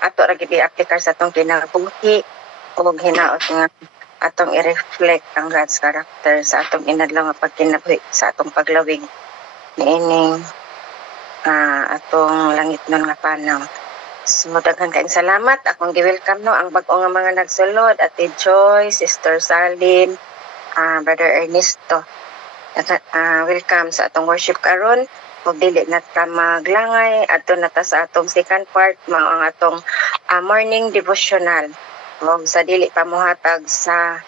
ato ra gid i-aplikar sa atong kinabuhi ug hinaot nga atong i-reflect ang God's character sa atong inadlaw nga pagkinabuhi sa atong paglawig niining atong langit nun nga panaw. So, daghan kaayong salamat. Akong gi-welcome no ang bag-o nga mga nagsulod, Ate Joy, Sister Salin, Brother Ernesto. Welcome sa atong worship karon. Ug dili na ta maglangay adto na ta sa atong second part mao ang atong morning devotional. Ug sa dili pa mohatag sa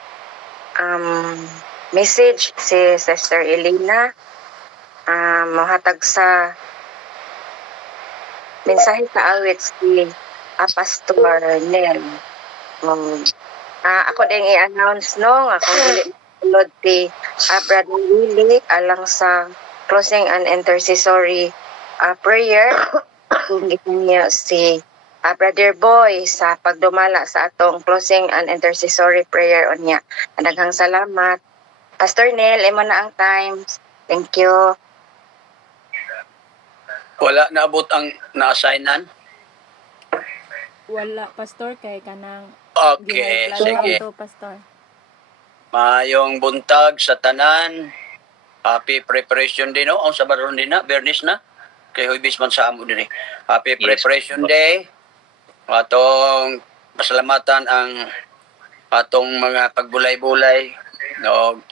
message si Sister Elena, mohatag sa mensahe sa awit si Pastor Nel. Ako din i-announce no akong dili sulod si Brother Willie alang sa closing and intercessory prayer. Kung niya si Brother Boy sa pagdumala sa atong closing and intercessory prayer unya. Daghang salamat. Pastor Nel, imo na ang times. Thank you. Wala naabot ang na-assignan? Wala, Pastor, kay kanang Okay, sige. Pastor. Mayong buntag sa tanan. Happy preparation day, no? Ang sabaron din na, Bernis na. Kay Huibis man sa amo din. Happy preparation day. Atong pasalamatan ang atong mga pagbulay-bulay. No?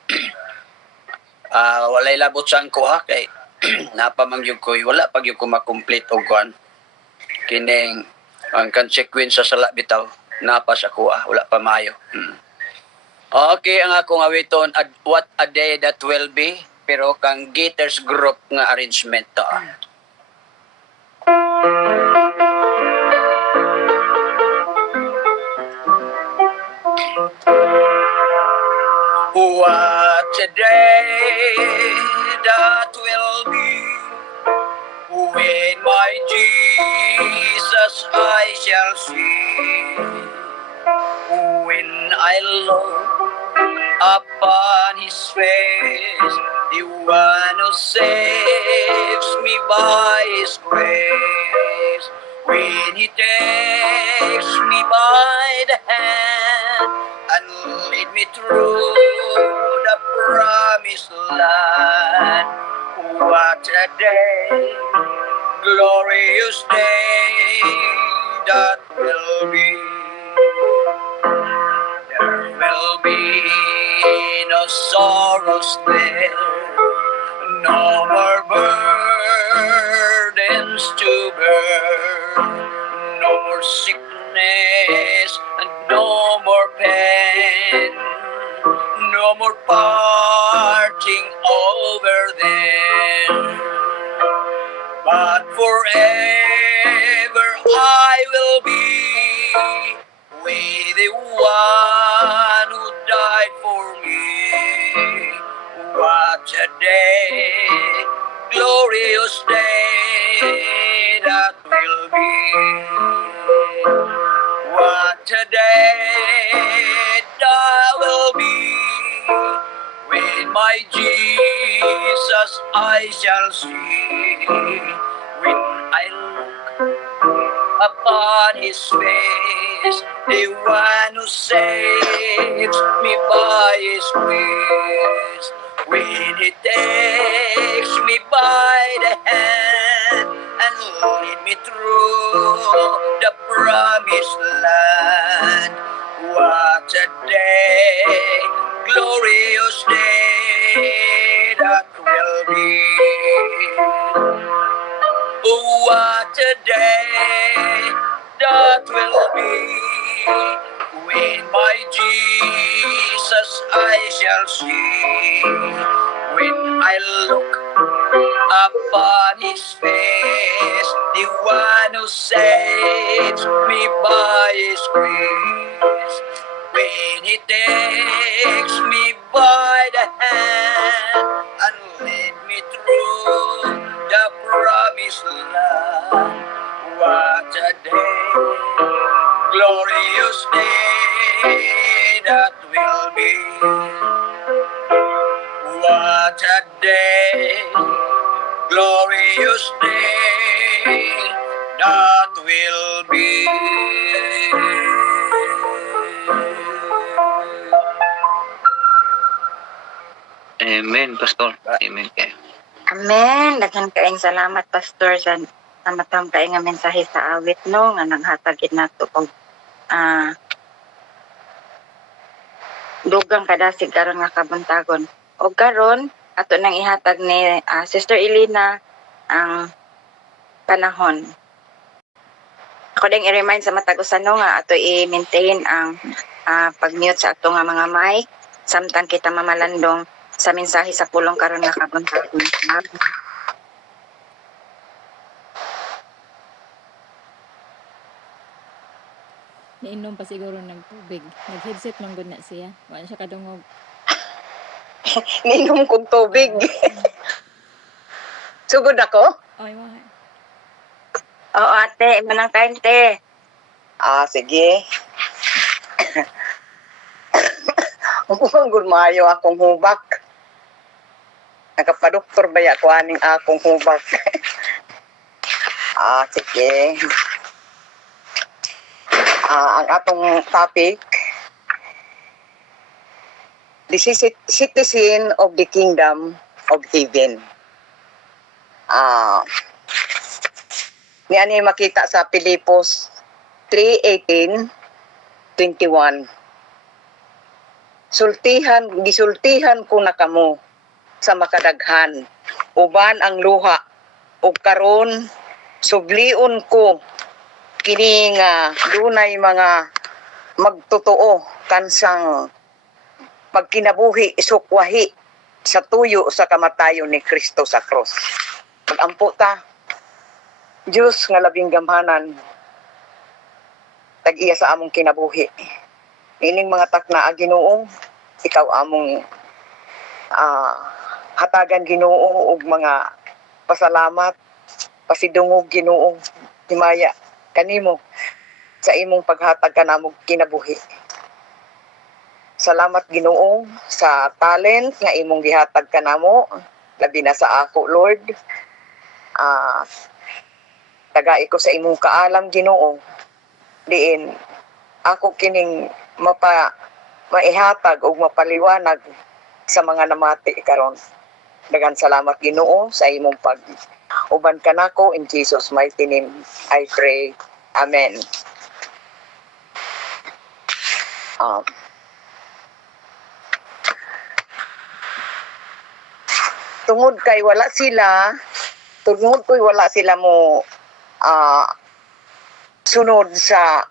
Walay labot sa angko ha, kay napamangyog ko, wala pag yung kumakomplete o kuan. Kining ang consequence sa sala bitaw, napa sa kuha, wala pa mayo. Okay, ang akong awiton, what a day that will be, pero kang Gators Group nga arrangement to. What a day that will be, when my Jesus I shall see, when I look upon his face, the one who saves me by his grace, when he takes me by the hand and lead me through the promised land. What a day, glorious day that will be. There will be no sorrows there, no more burdens to bear, no more sickness and no more pain, no more parting over there, but forever I will be with the one who died for me. What a day, glorious day that will be. What a day that will be, when my Jesus I shall see, when I look upon his face, the one who saves me by his grace, when he takes me by the hand and lead me through the promised land. What a day, glorious day that will be. Oh, what a day that will be, when my Jesus I shall see, when I look upon his face, the one who saves me by his grace, when he takes me by the hand and lead me through the promised land. What a day, glorious day that will be. What a day, glorious day that will be. Amen, Pastor. Amen kayo. Amen. Daghan kaayong salamat, Pastor, sa matang kaayong nga mensahe sa awit, no, nga naghatagid nato og dugang kadasig karon nga kabuntagon. O karon ato nang ihatag ni Sister Elena ang panahon. Ako ding i-remind sa matag usano nga ato i-maintain ang pag-mute sa ato nga mga mic samtang kita mamalandong sa mensahe sa pulong karon nga kabuntagon. Niinom pa siguro ng tubig. Nag-headset man gud na siya. Wala siya kadungog. Niinom kong tubig. Sugod ako? Oy, mo. Oo, ate. Manang time, te. Sige. Ang gulmayo akong hubak. Nakapadoktor ba ako aning akong hubak? Sige. Ang atong topic, this is citizen of the kingdom of heaven. Niyan makita sa Pilipos 3:18-21. Gisultihan ko na kamo sa makadaghan, uban ang luha, ug karon sublion ko kini nga dunay mga magtotoo kansang pagkinabuhi sukwahi sa tuyo sa kamatayon ni Kristo sa cross. Pagampo ta, Diyos nga labing gamhanan, tag-iya sa among kinabuhi. Ining mga takna Ginoo, ikaw among hatagan Ginoo og mga pasalamat, pasidungog Ginoo, himaya kanimo sa imong paghatag kanamong kinabuhi. Salamat Ginoo sa talent nga imong gihatag kanamo, labi na sa ako Lord. Tagai ko sa imong kaalam Ginoo. Diin ako kining maihatag o mapaliwanag sa mga namati karon. Daghang salamat Ginoo sa imong uban kanako, in Jesus mighty name I pray. Amen. Tungod ko'y wala sila mo sunod sa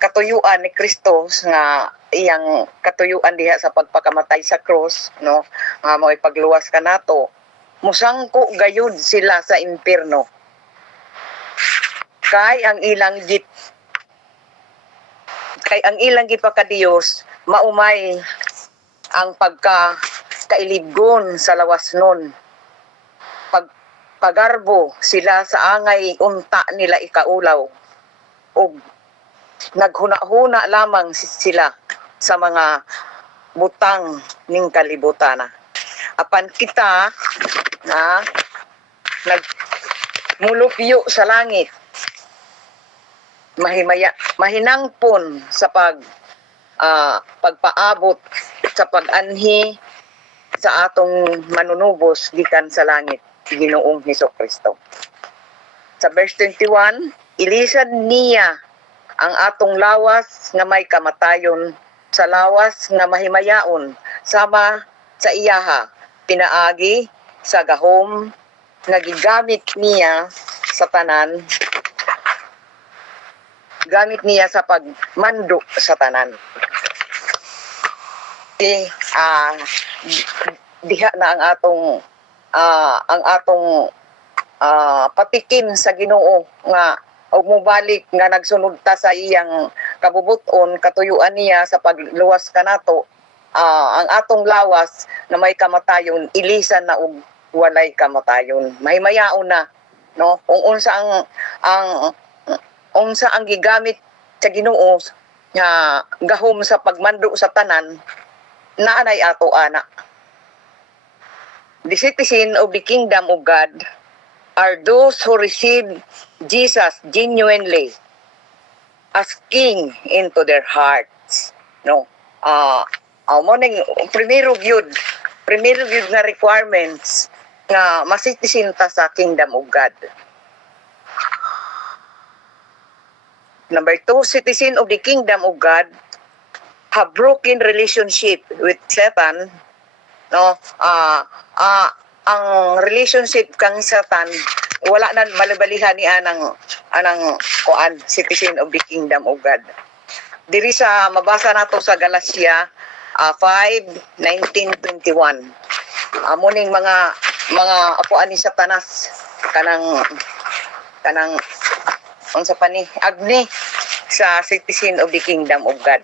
katuyuan ni Kristo nga iyang katuyuan diha sa pagpakamatay sa cross, no, nga mo'y pagluwas kanato, musangko gayud sila sa impierno. Kay ang ilang gipakadiyos maumay ang kailibgon sa lawas nun. Pagarbo sila sa angay unta nila ikaulaw. O naghuna-huna lamang sila sa mga butang ning kalibutana. Apan kita na nagmulupyo sa langit, mahinangpon sa pagpaabot sa pag-anhi sa atong manunubos gikan sa langit, Ginoong Hesukristo. Sa verse 21, ilisan niya ang atong lawas nga may kamatayon sa lawas nga mahimayaon sama sa iyaha, pinaagi sa gahom nga gigamit niya sa tanan, gamit niya sa pagmando sa tanan. Diha na ang atong patikim sa Ginoo nga og mobalik nga nagsunod ta sa iyang kabubuton, katuyuan niya sa pagluwas kanato. Ang atong lawas na may kamatayon ilisan na og walay kamatayon, mahimayaon na, no, kung unsa ang gigamit sa Ginoo nga gahom sa pagmando sa tanan, naanay ato ana. The citizen of the kingdom of God are those who receive Jesus genuinely as king into their hearts. No? Mo ning primero gyud nga requirements nga masitisin ta sa kingdom of God. Number 2, citizen of the kingdom of God have broken relationship with Satan. No, ang relationship kang Satan wala na malabalihan ni anang citizen of the kingdom of God. Diri sa mabasa nato sa Galatia 5:19-21. Muning mga apuan ni Satanas kanang unsa pa ni agni sa citizen of the kingdom of God.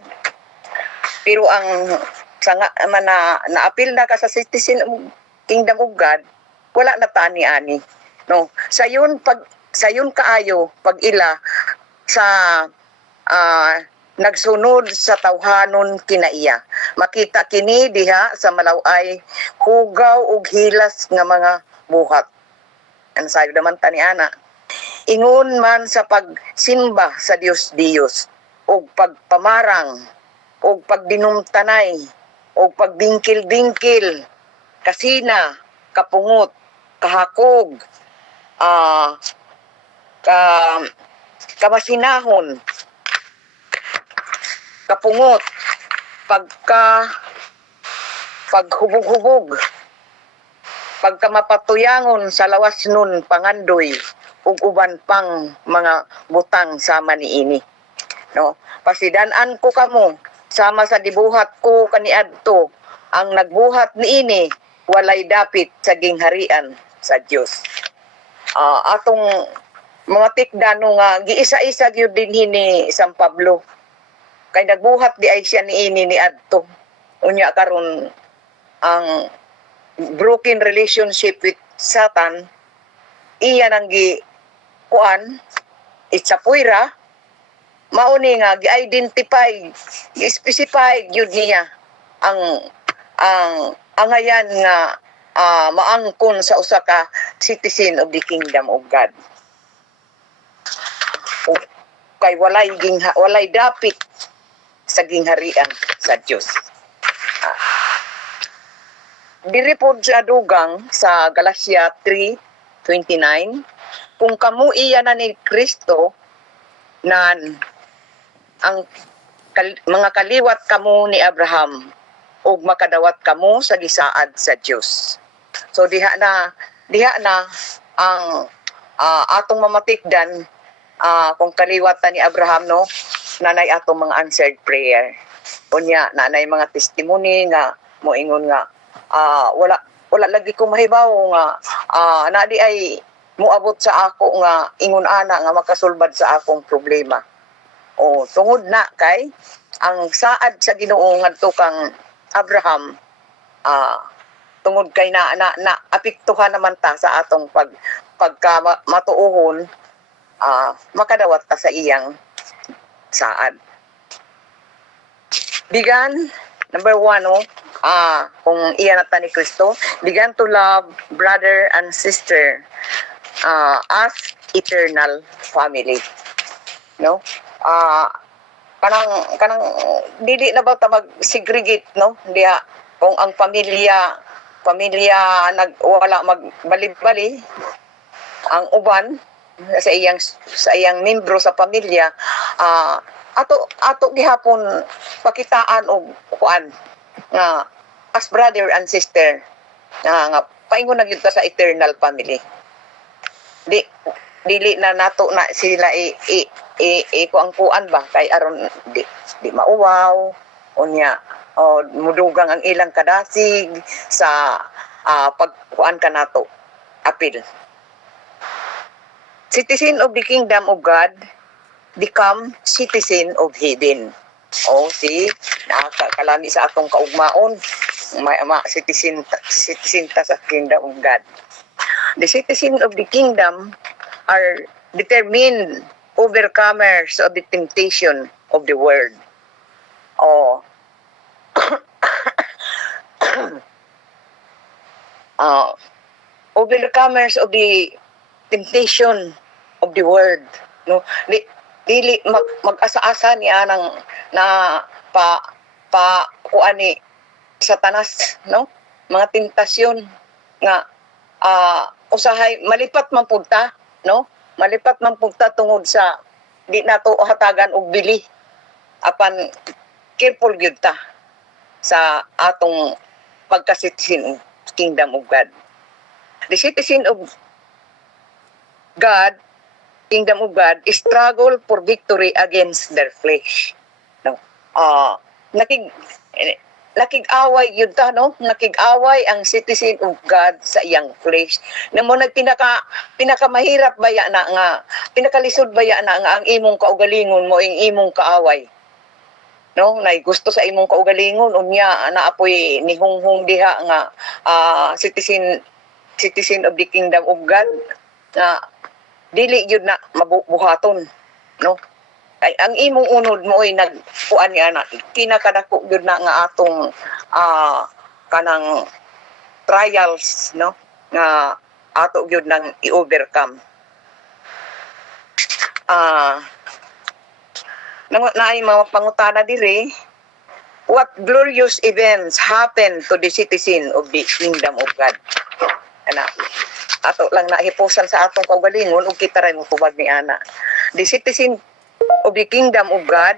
Pero ang sanga man na-appeal na ka sa citizen of kingdom of God, wala na tani ani. No, sayon kaayo pag ila sa nagsunod sa tawhanon kinaiya. Makita kini diha sa malaway hugaw ug hilas nga mga buhat. Ano sayo naman tani ana? Ingon man sa pagsimba sa Dios ug pagpamarang ug pagdinumtanay ug pagbingkil-bingkil kasina kapungot kahakog kamasinahon kapungot paghubog-hubog pagkamapatuyangon sa lawas nun pangandoy ug uban pang mga butang sama niini. No, pasidan-an ko kamo sama sa dibuhat ko kaniadto ang nagbuhat niini walay dapit sa gingharian sa Dios. Atong mga tikdano nga giisa-isa gyud din ni San Pablo kay nagbuhat di ay siya niini ni adto. Unya karon ang broken relationship with Satan iya nang kuan itsapuira mauni nga gi-identify gi-specify gyud niya ang angayan nga maangkon sa usa ka citizen of the kingdom of God. Kay walay dapit sa gingharian sa Dios. Diri pod sa dugang sa Galatia 3:29, kung kamu iya na ni Kristo nan ang mga kaliwat kamo ni Abraham ug makadawat kamo sa gisaad sa Dios. So diha na ang atong mamatikdan kung kaliwat ni Abraham no nanay atong mga answered prayer. Unya nanay mga testimony nga moingon nga wala lagi ko mahibaw nga nadi ay muabot sa ako nga ingon ana nga makasulbad sa akong problema. O tungod na kay ang saad sa Ginoo ngadto kang Abraham tungod kay na apektuhan naman ta sa atong pagka matuohon makadawat ta sa iyang saad. Bigan number 1 kung iyan na ni Kristo, began to love brother and sister as eternal family. No? Kanang dili na ba ta mag-segregate no? Diya kung ang pamilya wala magbalib-bali ang uban sa iyang membro sa pamilya ato gihapon pakitaan og kuan nga as brother and sister nga paingon na gyud ta sa eternal family. Dili na nato na sila ko ang kuan ba kay aron di mauwaw unya mudugang ang ilang kadasig sa pagkuan ka nato apil. Citizen of the kingdom of God become citizen of heaven. Nakakalami sa atong kaugmaon may citizen ta sa kingdom of God. The citizen of the kingdom are determined overcomers of the temptation of the world. Overcomers of the temptation of the world, no? Dili mag-asa-asa niya nang na kuan ni Satanas, no? Mga tentasyon nga usahay malipat man pud ta, no? Malipat man pud ta tungod sa di nato hatagan og bili apan careful gyud ta sa atong pagka-citizen of Kingdom of God. The citizen of God, Kingdom of God, struggle for victory against their flesh. No? Nakig-away yun ta, no? Nakig-away ang citizen of God sa iyang flesh. Na mo pinakamahirap baya na nga, pinakalisod baya na nga ang imong kaugalingon mo, ang imong kaaway. No, nay gusto sa imong kaugalingon unya naapoy nihunghong diha nga citizen of the Kingdom of God na dili gyud na mabuhaton, no? Ay ang imong unod mo ay nagkuan ni ana kinakadako gyud na nga atong kanang trials, no, nga ato gyud nang i-overcome. Naay mga pangutana diri, what glorious events happen to the citizen of the Kingdom of God? Ana, ato lang nahipusan sa atong kaugalingon ug kita ray mo tubag ni ana. The citizen of the Kingdom of God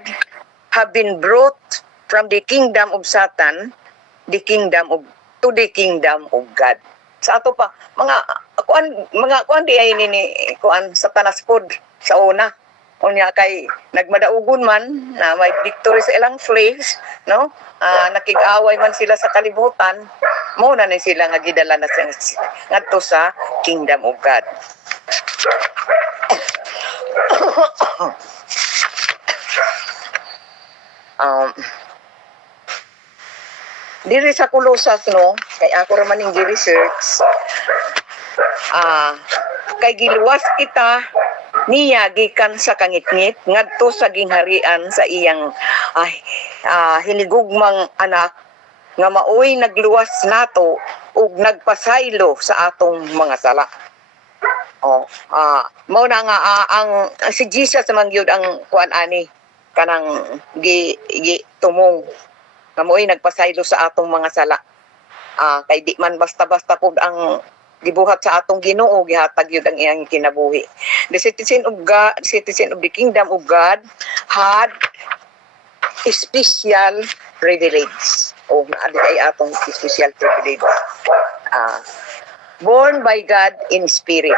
have been brought from the kingdom of Satan to the kingdom of God. Sa ato pa mga kuan di ay ni kuan Satanas pod sa una. Unya kay nagmadaugon man na may victory sa ilang flesh, no? Nakig-away man sila sa kalibutan, mo na ni sila nga gidala na ngadto sa Kingdom of God. Diri sa Colossus, no, kay ako ra man ning gi-research, kay giluwas kita niya gikan sa kangitngit ngadto sa gingharian sa iyang hinigugmang anak nga maoy nagluwas nato ug nagpasaylo sa atong mga sala. Mao na nga ang si Jesus man gyud ang kuan ani kanang tumong nga maoy nagpasaylo sa atong mga sala. Kay di man basta-basta pud ang gibuhat sa atong Ginoo, gihatag yun ang iyang kinabuhi. The citizen of the Kingdom of God had special privilege. Naadi ay atong special privilege. Born by God in spirit.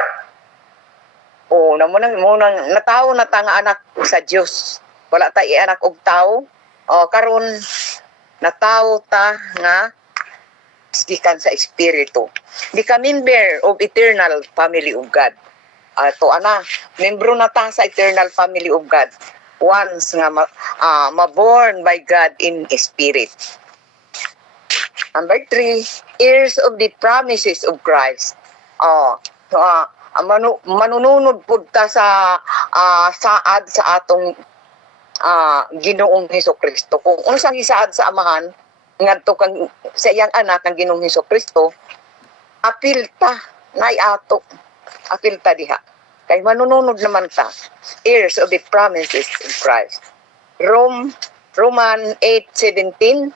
Natawo na ta nga anak sa Dios. Wala ta anak og tawo. Karon natawo ta nga gikan sa espiritu. Di ka member of eternal family of God. Membro na ta sa eternal family of God. Once nga ma-born by God in spirit. Number 3, heirs of the promises of Christ. Manununod pud ta sa saad sa atong Ginoong Hesukristo. Kung unsang isaad sa amahan ngadto kang sa iyang anak ang Ginoong Hesukristo, apil ta nay ato. Apil ta diha. Kay manununod naman ta, heirs of the promises of Christ. Roman 8:17,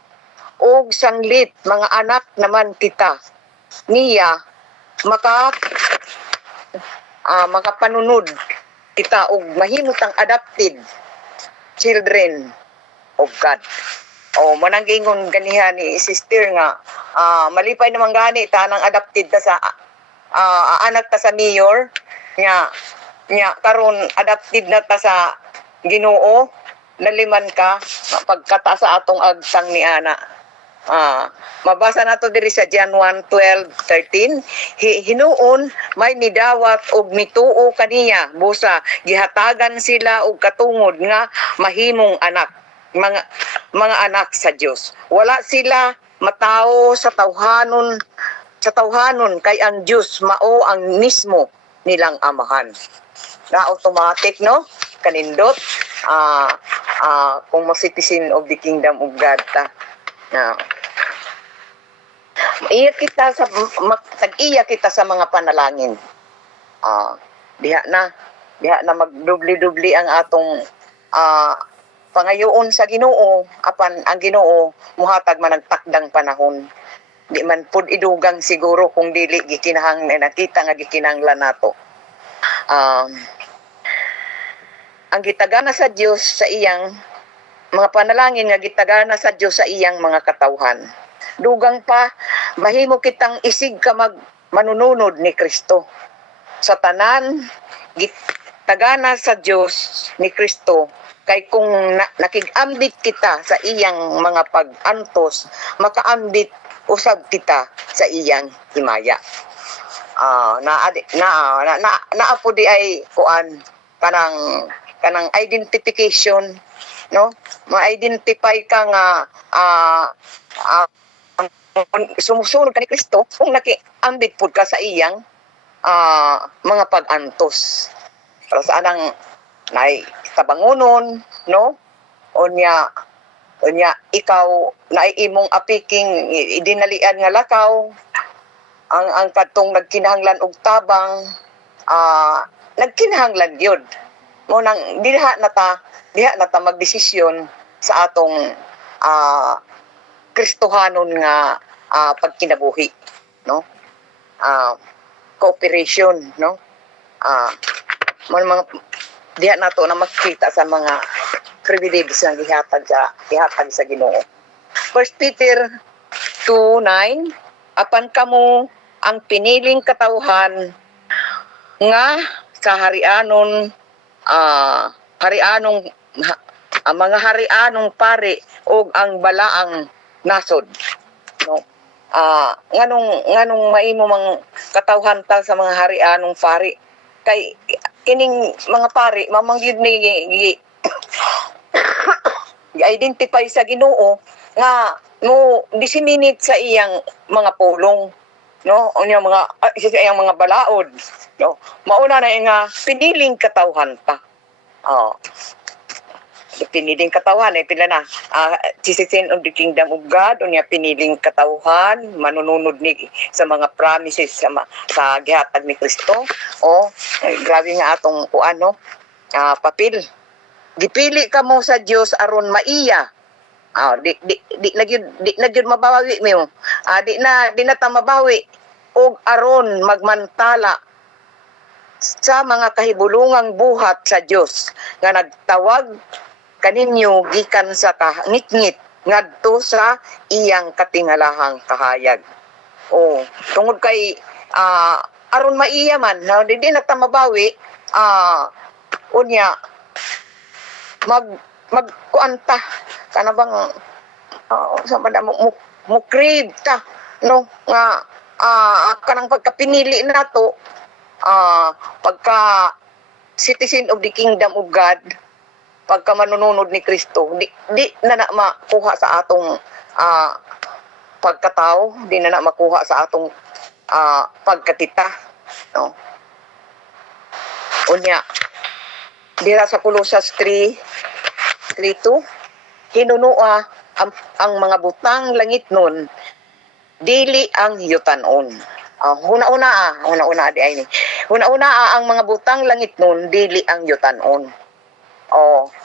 og sanglit mga anak naman kita niya makapanunod kita og mahimutang adopted children of God. Manang gingon ganiha ni sister nga malipay naman gani ta nang adopted ta sa anak ta sa mayor nya karon adopted na ta sa Ginoo, naliman ka pagkata sa atong agtang ni ana. Mabasa nato diri sa John 1:12-13, hinuon may nidawat og mituo kaniya busa gihatagan sila og katungod nga mahimong anak, mga anak sa Dios. Wala sila matawo sa tawhanon kay ang Dios mao ang mismo nilang amahan. Na automatic, no? Kanindot kung citizen of the Kingdom of God ta. Tag-iya kita sa mga panalangin. Diha na diha na magdubli-dubli ang atong pangayoon sa Ginoo, apan ang Ginoo muhatag man ang takdang panahon. Di man pud idugang siguro kung dili gikinahang nakita nga gikinahanglan nato. Ang gitagana sa Dios sa iyang mga panalangin nga gitagana sa Dios sa iyang mga katawhan. Dugang pa mahimo kitang isig ka manununod ni Kristo. Sa tanan gitagana sa Dios ni Kristo kay kung nakig-ambit kita sa iyang mga pag-antos, makaambit usab kita sa iyang himaya. Naapo di ay kuan kanang identification, no? Ma-identify ka nga sumusunod ka ni Kristo kung nakiambit pud ka sa iyang mga pag-antos. Para sa anang nay tabangonon, no? Unya ikaw na imong apiking idinalian nga lakaw ang kadtong nagkinahanglan og tabang nagkinahanglan gyud mo nang diha na ta magdesisyon sa atong Kristohanon nga pagkinabuhi, no? Cooperation, no? Mga diha nato na makita sa mga privilege nga gihatag sa Ginoo. 1 Peter 2:9, apan kamo ang piniling katawhan nga sa harianong mga harianong pari ug ang balaang nasod, no? Nganong maimo mang katawhan ta sa mga harianong pari kay kining mga pari mamangyud ni identify sa Ginoo nga mo disseminate sa iyang mga pulong, no? Unya sa iyang mga balaod, no? Mauna na nga piniling katawhan pa. Piniling katawhan pila na citizen of the kingdom of God, unya piniling katawhan manununod ni sa mga promises sa gihatag ni Kristo. Grabe nga atong kuano papel. Gipili ka mo sa Dios aron maiya. Di na gyud mabawi mo. Di na ta mabawi og aron magmantala sa mga kahibulungang buhat sa Dios nga nagtawag kaninyo gikan sa kahangit-ngit ngadto sa iyang katingalahang kahayag. Tungod kay aron maiya man di na ta mabawi unya magkuanta kana bang sa banda mo crave ta, no, nga kanang pagkapinili nato pagka citizen of the kingdom of God, pagka manununod ni Kristo, di na makuha sa atong pagkatao, di na makuha sa atong pagkatita, no? Unya dira sa Colossus 3:2, hinunua ang mga butang langit nun, dili ang yutan-on. Una di ay ni. Una ang mga butang langit nun, dili ang yutan-on.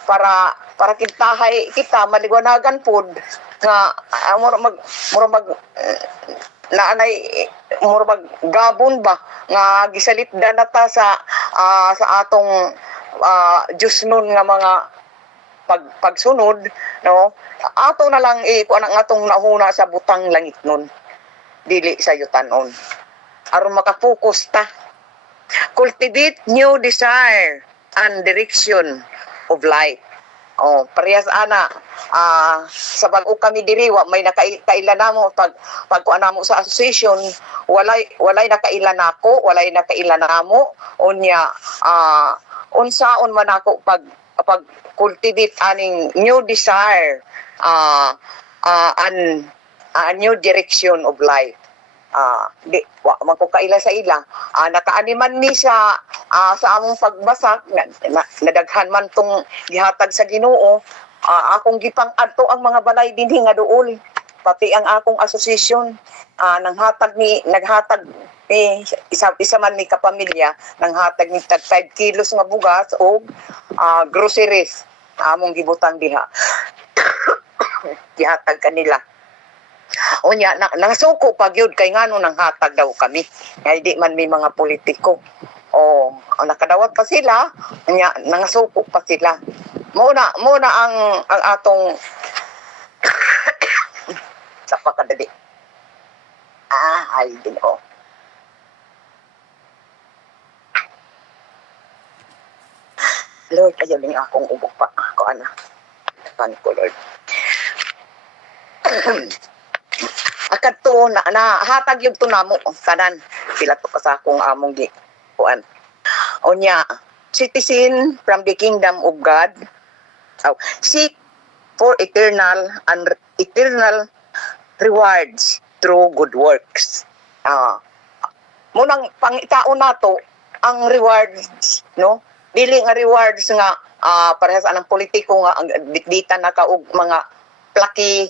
Para kintahay kita maliwanagan pud nga mura mag gabon ba nga gisalipda na ta sa atong Diyos nun nga mga pagsunod, no? Ato na lang kuan ang atong nahuna sa butang langit nun, dili sa yutan-on, aron makapokus ta. Cultivate new desire and direction of life. Parehas ana sa bag-o kami diri wa may nakailan namo pag kuan namo sa association, walay nakailan nako, walay nakailan namo unya unsaon man ako pag cultivate aning new desire and a new direction of life. Di wa man ko kaila sa ila, nakaaniman ni sa among pagbasa nadaghan man tong gihatag sa Ginoo. Akong gipang adto ang mga balay dinhi nga duol, pati ang akong association naghatag isa man ni kapamilya nang hatag ni tag 5 kilos nga bugas o groceries among gibutang diha. Gihatag kanila. Unya nangasuko pa gyud kay ngano nang hatag daw kami. Kay di man may mga politiko. Nakadawat pa sila, unya nangasuko pa sila. Muna ang atong sa pakadali. Ay din Lord, ayaw lang akong ubok pa. Ako, Tapan ko, Lord. Akad to, hatag yung to namo. Kanan, sila to kasakong among di. Kuan. Onya, citizen from the kingdom of God. Seek for eternal rewards through good works. Munang pangitaon nato ang rewards, no? Dili nga rewards nga parehas anang politiko nga bitbitan na kaog mga plaki,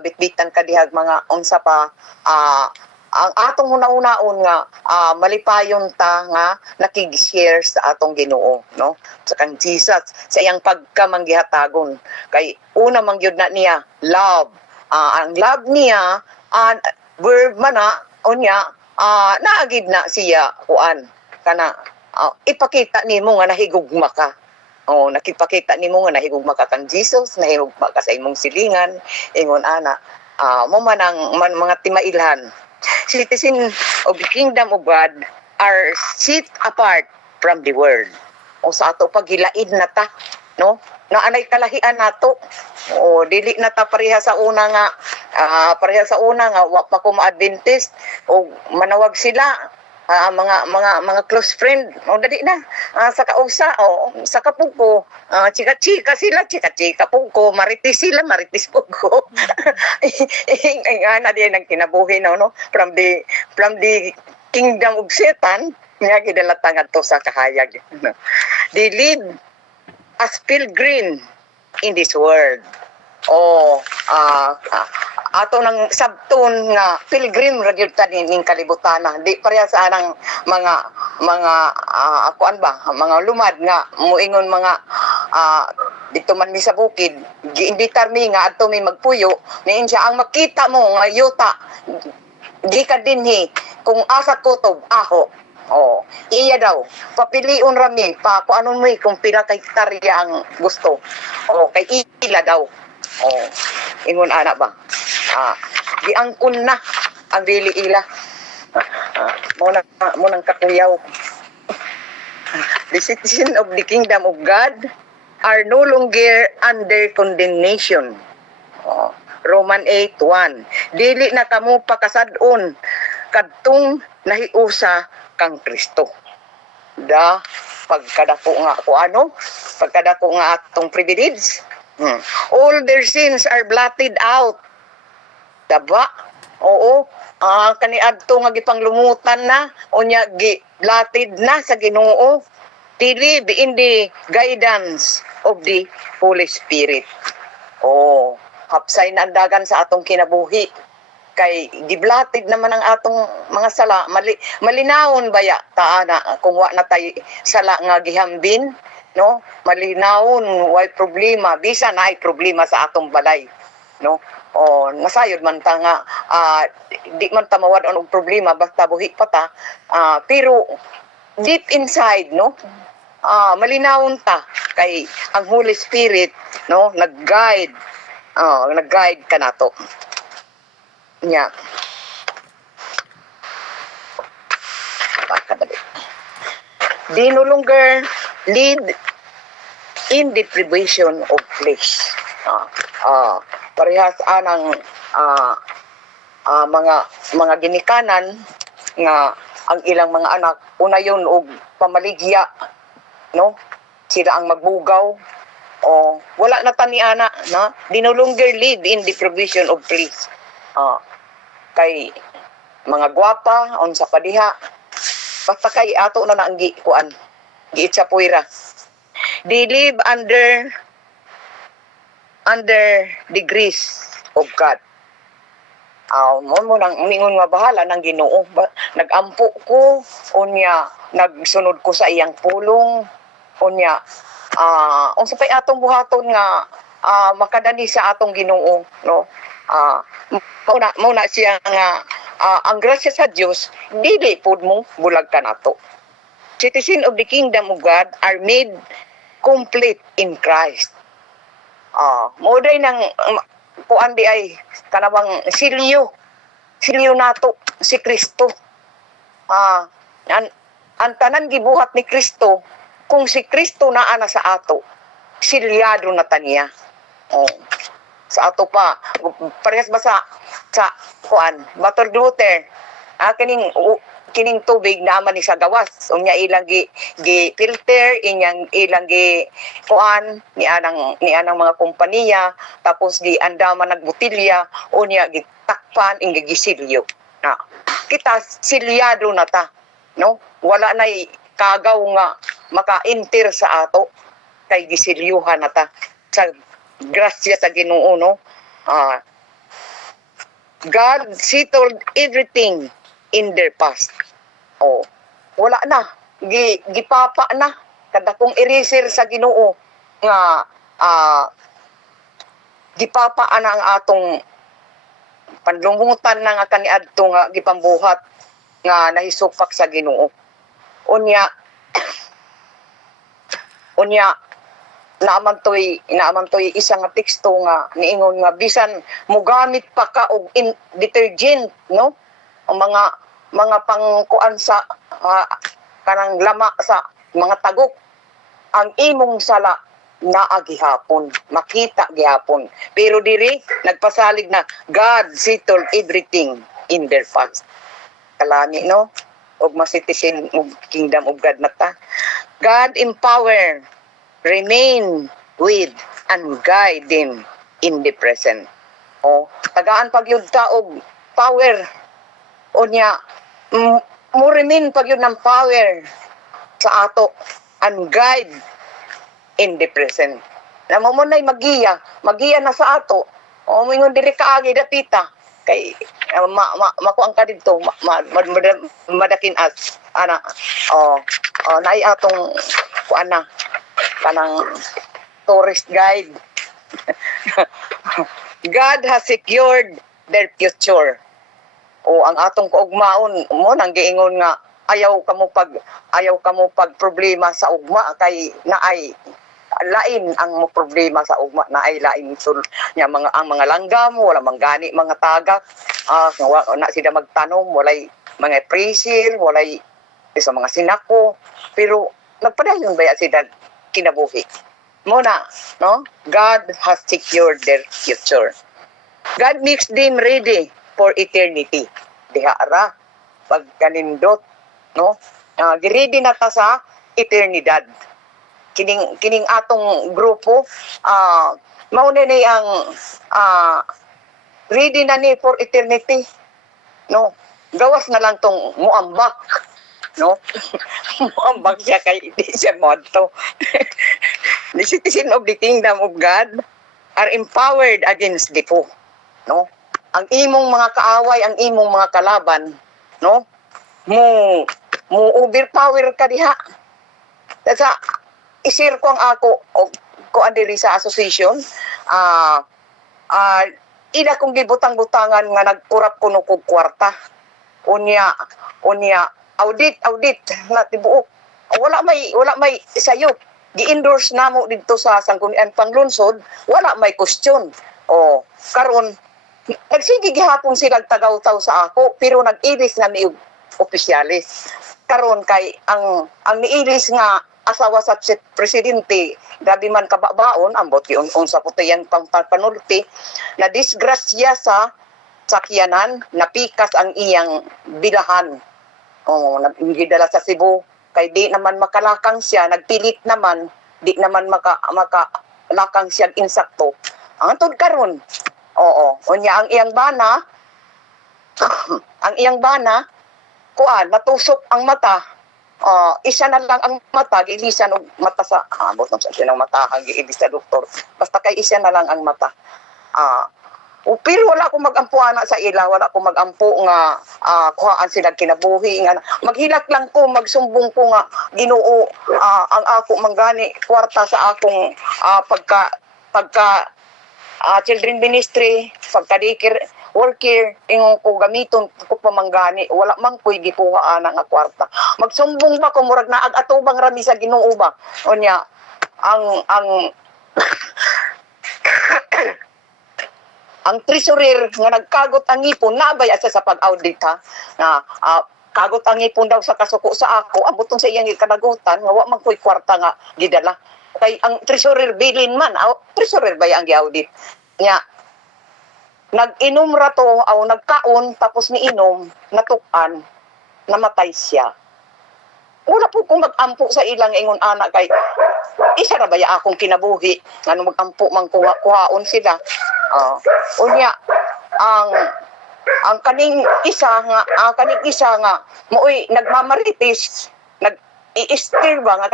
bitbitan ka dihag mga unsa pa ang atong una-unaon nga malipayon ta nga nakig-share sa atong Ginoo, no? Sa kang Jesus sa iyang pagkamanggihatagon kay una man gyud na niya love. Ang love niya verb man na unya naagid na siya kuan kana ipakita nimo nga nahigugma ka. Nakipakita nimo nga nahigugma ka kang Jesus, nahigugma ka sa imong silingan, ingon ana. Mo man ang mga timailhan. Citizen of the kingdom of God are set apart from the world. Sa ato paghilaid na ta, no? Naanay kalahian nato. Dili na ta pareha sa una nga wa pa ko ma-Adventist o manawag sila. Mga close friend dali na sa kausa sa kapugko chika sila chika pugko maritis pugko ana din ang kinabuhi no from the kingdom of Satan nga gidalata ngadto sa kahayag. They live as pilgrim in this world. Ato nang sabton nga pilgrim ra gyud ta ning kalibutan. Di pareha sa anang mga kuan ba mga lumad nga muingon mga dito man mi sa bukid giimbitar mi nga adto mi magpuyo niin siya ang makita mo nga yuta di ka dinhi kung asa kutob aho. Iya daw papiliun rami pa kung anon mo kung pila kay hektarya ang gusto. Kay ila daw. Ingon ana ba? Giangkon na ang dili ila. Mo nang katuyaw. The citizen of the kingdom of God are no longer under condemnation. Roman 8:1. Dili na kamo pakasad-on kadtong nahiusa kang Kristo. Pagkadako nga atong privilege. All their sins are blotted out. Daba? Kaniadto nga gipanglumutan na unya blotted na sa Ginoo. They live in the guidance of the Holy Spirit. Hapsay na ang dagan sa atong kinabuhi. Kay giblatid naman ang atong mga sala. Malinawon baya taana kung wa na tay sala nga gihambin, no? Malinawon way problema, bisan na ay problema sa atong balay, no? Nasayod man ta nga di man ta mawad og problema basta buhi pa ta, pero deep inside, no? Malinawon ta kay ang Holy Spirit, no, nag-guide ka nato. Nya. They no longer lead in deprivation of flesh. Parehas anang mga ginikanan nga ang ilang mga anak unayon og pamaligya, no? Sila ang magbugaw. Wala na tani ana, no? They no longer live in deprivation of flesh. Kay mga gwapa unsa pa diha basta kay ato na ang giitsa puira. They live under the grace of God. Mo nang mingon nga bahala ng Ginoo. Nagampo ko unya, nagsunod ko sa iyang pulong unya. Unsa pay atong buhaton nga makadani sa atong Ginoo, no? Muna siya nga ang grasya sa Dios dili pud mo bulag kanato. Citizen of the kingdom of God are made complete in Christ. Mo day nang kuan di ay kanawang silyo nato si Kristo. Ang tanan gibuhat ni Kristo, kung si Kristo naa na sa ato, silyado na taniya. Sa ato pa, parehas ba sa kuan, water water, kining tubig naman ni sa gawas, unya ilang gi filter, ilang gi kuan ni anang mga kompanya, tapos gi andaman nagbutilya, unya gi takpan ing gisilyo. Kita silyado na ta, no? Wala na kagaw nga maka-enter sa ato kay gisilyuhan na ta sa grasya sa Ginoo, no? God settled everything in their past. Wala na, gipapa na kada kung eraser sa Ginoo nga gipapa na ang atong panlungutan na nga kaniadto nga gipambuhat nga nahisupak sa Ginoo. Unya naaman toy isa nga teksto nga niingon nga bisan mogamit pa ka og detergent, no? Ang mga pangkuan sa kanang lama sa mga tagok, ang imong sala naa gihapon, makita gihapon. Pero diri nagpasalig na God settled everything in their past. Kalani, no? Og masitisin og kingdom of God na ta. God empower, remain with, and guide them in the present. Tagaan pagyud ta og power. Unya, mo remain pagyud ng power sa ato and guide in the present. Namo mo nay magiya na sa ato. Mingon diri kaagi dapita kay makuang ka dito madakin as ana nay atong kuana kanang tourist guide. God has secured their future. Ang atong kaugmaon mo nang giingon nga ayaw kamo pag problema sa ugma kay naay lain ang problema sa ugma, naay lain nya ang mga langgam wala manggani mga tagak, na sila magtanom, walay mga pressure, walay sa mga sinako, pero nagpadayon ba sila kinabuhi mo na, no? God has secured their future. God makes them ready for eternity. Diha ara pag kanindot, no? Ready na ta sa eternidad. Kining atong grupo mauna ni ang ready na ni for eternity, no? Gawas na lang tong muambak, no? Muambak siya kay di siya modto. The citizen of the kingdom of God are empowered against the foe, no? Ang imong mga kaaway, ang imong mga kalaban, no? Mo overpower ka diha. Sa isir ko ang ako ko andiri sa association, ila kong gibutang-butangan nga nagkurap kuno kog kwarta. Unya audit na tibuok. Wala may sayop. Gi-endorse namo didto sa sanggunian panglunsod, wala may question. Karon nagsige gihapon sila tagaw-taw sa ako pero nag-iris na mi opisyalis. Karon kay ang niiris nga asawa sa presidente, grabe man kababaon, ambot yung unsa puto yan panulti, na disgrasya sa sakyanan, napikas ang iyang bilahan. Gidala sa Cebu, kay di naman makalakang siya, nagpilit naman, di naman makalakang siya insakto. Ang tod karon, unya ang iyang bana, natusok ang mata, isa na lang ang mata, giilisan og mata sa abot ng sa sinong mata, giilis sa doktor. Basta kay isa na lang ang mata. Pero wala akong mag-ampo ana sa ila, wala akong mag-ampo nga kuhaan sila kinabuhi nga maghilak lang ko, magsumbong ko nga Ginoo, ang ako manggani kwarta sa akong pagka children ministry, pagka daycare worker, ingon ko gamiton ko pamanggani, wala man ko'y gikuha ana nga kwarta. Magsumbong ba ko murag na atubang rami sa Ginoo ba? Unya ang ang treasurer nga nagkagot ang ipon nabay asa sa pag-audit ha na kagot ang ipon daw sa kasuko sa ako abuton sa iyang kanagutan nga wa man ko'y kwarta nga gidala kay ang treasurer bilin man treasurer ba ang gi-audit nya nag-inom ra to nagkaon tapos niinom natukan namatay siya. Wala po kung mag-ampo sa ilang ingon anak kay isa ra ba ya akong kinabuhi ngano mag-ampo man kuhaon sila. Unya ang kaning isa nga mooy nagmamarites nag-i-stir ba nga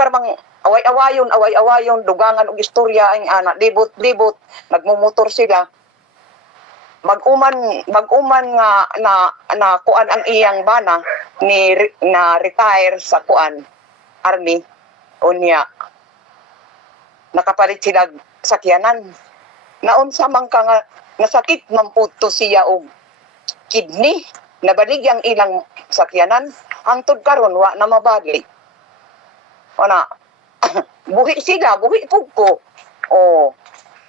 karabang away-awayon dugangan og istorya ang anak libot nagmumotor sila mag-uman nga na kuan ang iyang bana na retire sa kuan army unya nakapalit sila sakyanan naunsa man ka nga nasakit man puto siya og kidney nabalig ang ilang sakyanan hangtod karon wa na mabalik ana buhi pug ko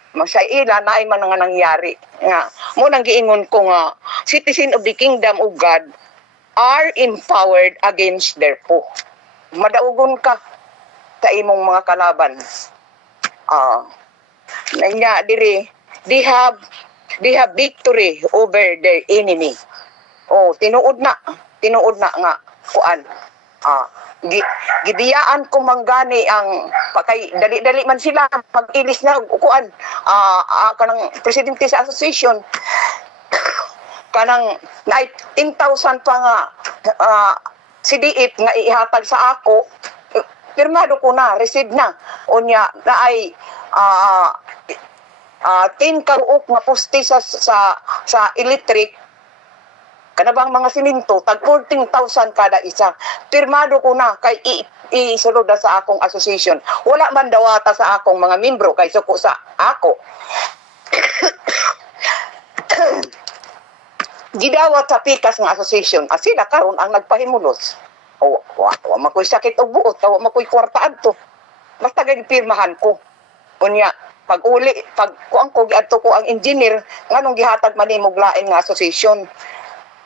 masaila na ay man nga nangyari nga mo nang giingon ko nga citizen of the kingdom of God are empowered against their foe. Madaugon ka sa imong mga kalaban. Nanya diri they have victory over their enemy. Tinuod na nga kuan. Gibiyaan ko manggani ang kay dali-dali man sila pag-ilis na kuan kanang presidente sa association kanang 10,000 pa nga CDF nga ihatag sa ako pirmado ko na receive na unya na ay 10 karuok nga poste sa electric kanabang mga siminto tag 14,000 kada isa pirmado ko na kay isulod sa akong association wala man dawata sa akong mga membro kay suko sa ako gidawat sa pikas nga association sila karon ang nagpahimulos wa makoy sakit og buot wa makoy kwarta adto basta gipirmahan ko unya pag kuang ko giadto ko ang engineer nganong gihatag man imong lain nga association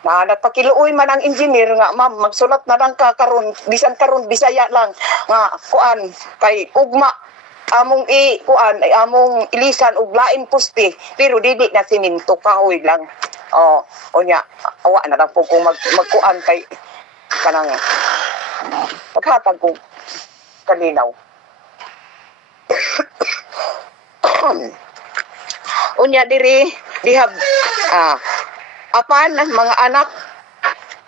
na nagpakiluoy man ang engineer nga ma'am magsulat na lang ka karon bisan karon Bisaya lang nga kuan kay ugma among among ilisan og lain poste pero dili na siminto kahoy lang unya awa na lang po kung magkuan kay kanang paghatag ko kalinaw unya diri they have apan mga anak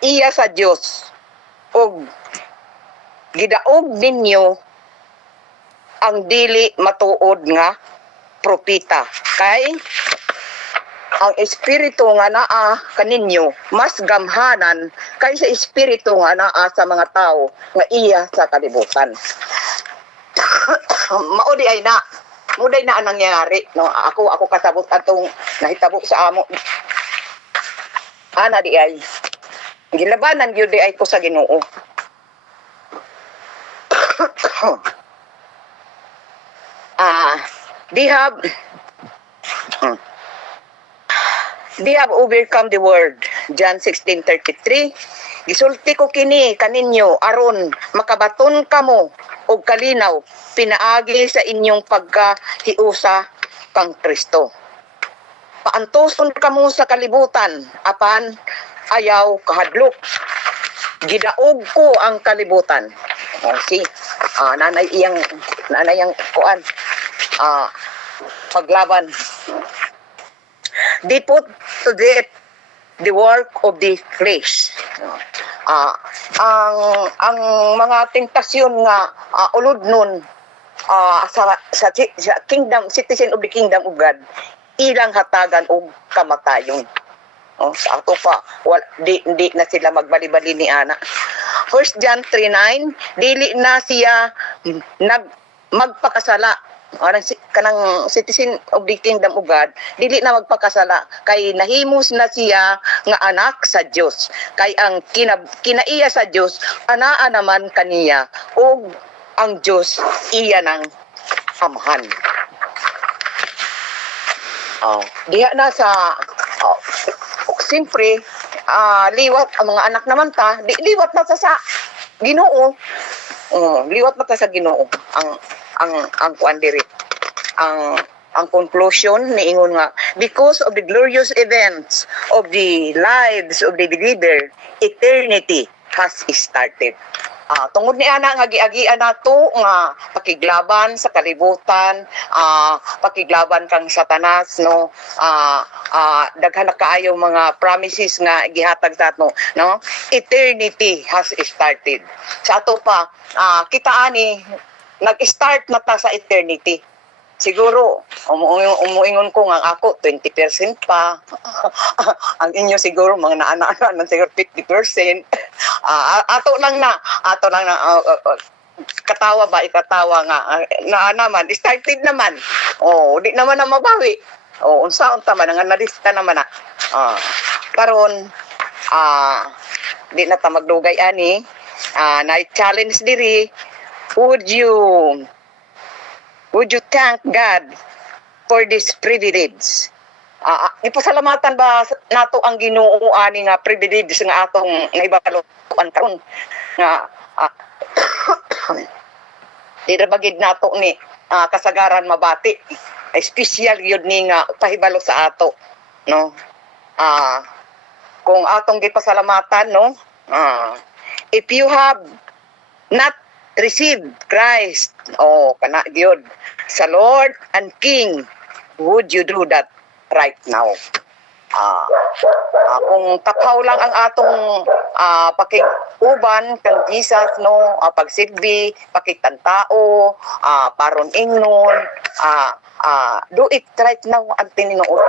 iya sa Dios og gidaog ninyo ang dili matuod nga propita kay ang espiritu nga naa kaninyo mas gamhanan kaysa espiritu nga naa sa mga tao nga iya sa kalibutan. Maudi ay na muday na ang nangyayari no ako kasabot atong nahitabo sa amo ana di ay gilabanan gyud di ay ko sa Ginoo. They have overcome the world. John 16:33. Gisulti ko kini kaninyo aron makabaton kamo og kalinaw pinaagi sa inyong pagkahiusa kang Kristo. Paantoson kamo sa kalibutan apan ayaw kahadlok. Gidaog ko ang kalibutan. Nanay yang kuan. Paglaban. They put to death the work of the flesh. Ang mga tentasyon nga ulod nun sa kingdom, citizen of the kingdom of God, ilang hatagan og kamatayon. Sa ato pa, di na sila magbali-bali ni ana. 1 John 3:9, dili na siya magpakasala. Kanang citizen of the kingdom of God, dili na magpakasala kay nahimos na siya nga anak sa Dios. Kay ang kinaiya sa Dios anaa naman kaniya ug ang Dios iya ng amahan. Diha na sa siyempre, liwat ang mga anak naman ta, liwat na sa Ginoo. Liwat na ta sa Ginoo. Ang kuan diri. Ang conclusion niingon nga, because of the glorious events of the lives of the believer, eternity has started. Tungod ni ana nga giagian nato nga pakiglaban sa kalibutan, pakiglaban kang Satanas, no, daghan na kaayo mga promises nga gihatag sa ato, no, eternity has started. Sa ato pa, kita ani nag-start na ta sa eternity. Siguro, umuingon ko nga ako, 20% pa. Ang inyo siguro, mga naana na siguro 50%. Ato lang na, ikatawa nga, naman, started naman. Di naman na mabawi. Unsaon man, nga narista naman na. Karon, di na ta magdugay ani, na-challenge diri, would you thank God for this privilege? Ipasalamatan ba nato ang Ginoo ani nga privilege nga atong naibaluan karon nga dirabagid nato ni kasagaran mabati. Special yun ni nga pahibalo sa ato, no? Kung atong gipasalamatan, no? If you have not receive Christ, kana gyud sa Lord and King, would you do that right now? Kung taphaw lang ang atong pakiguban kang Jesus, no, pagsilbi, pakitantao, paron ingnon, do it right now ang Tinuod.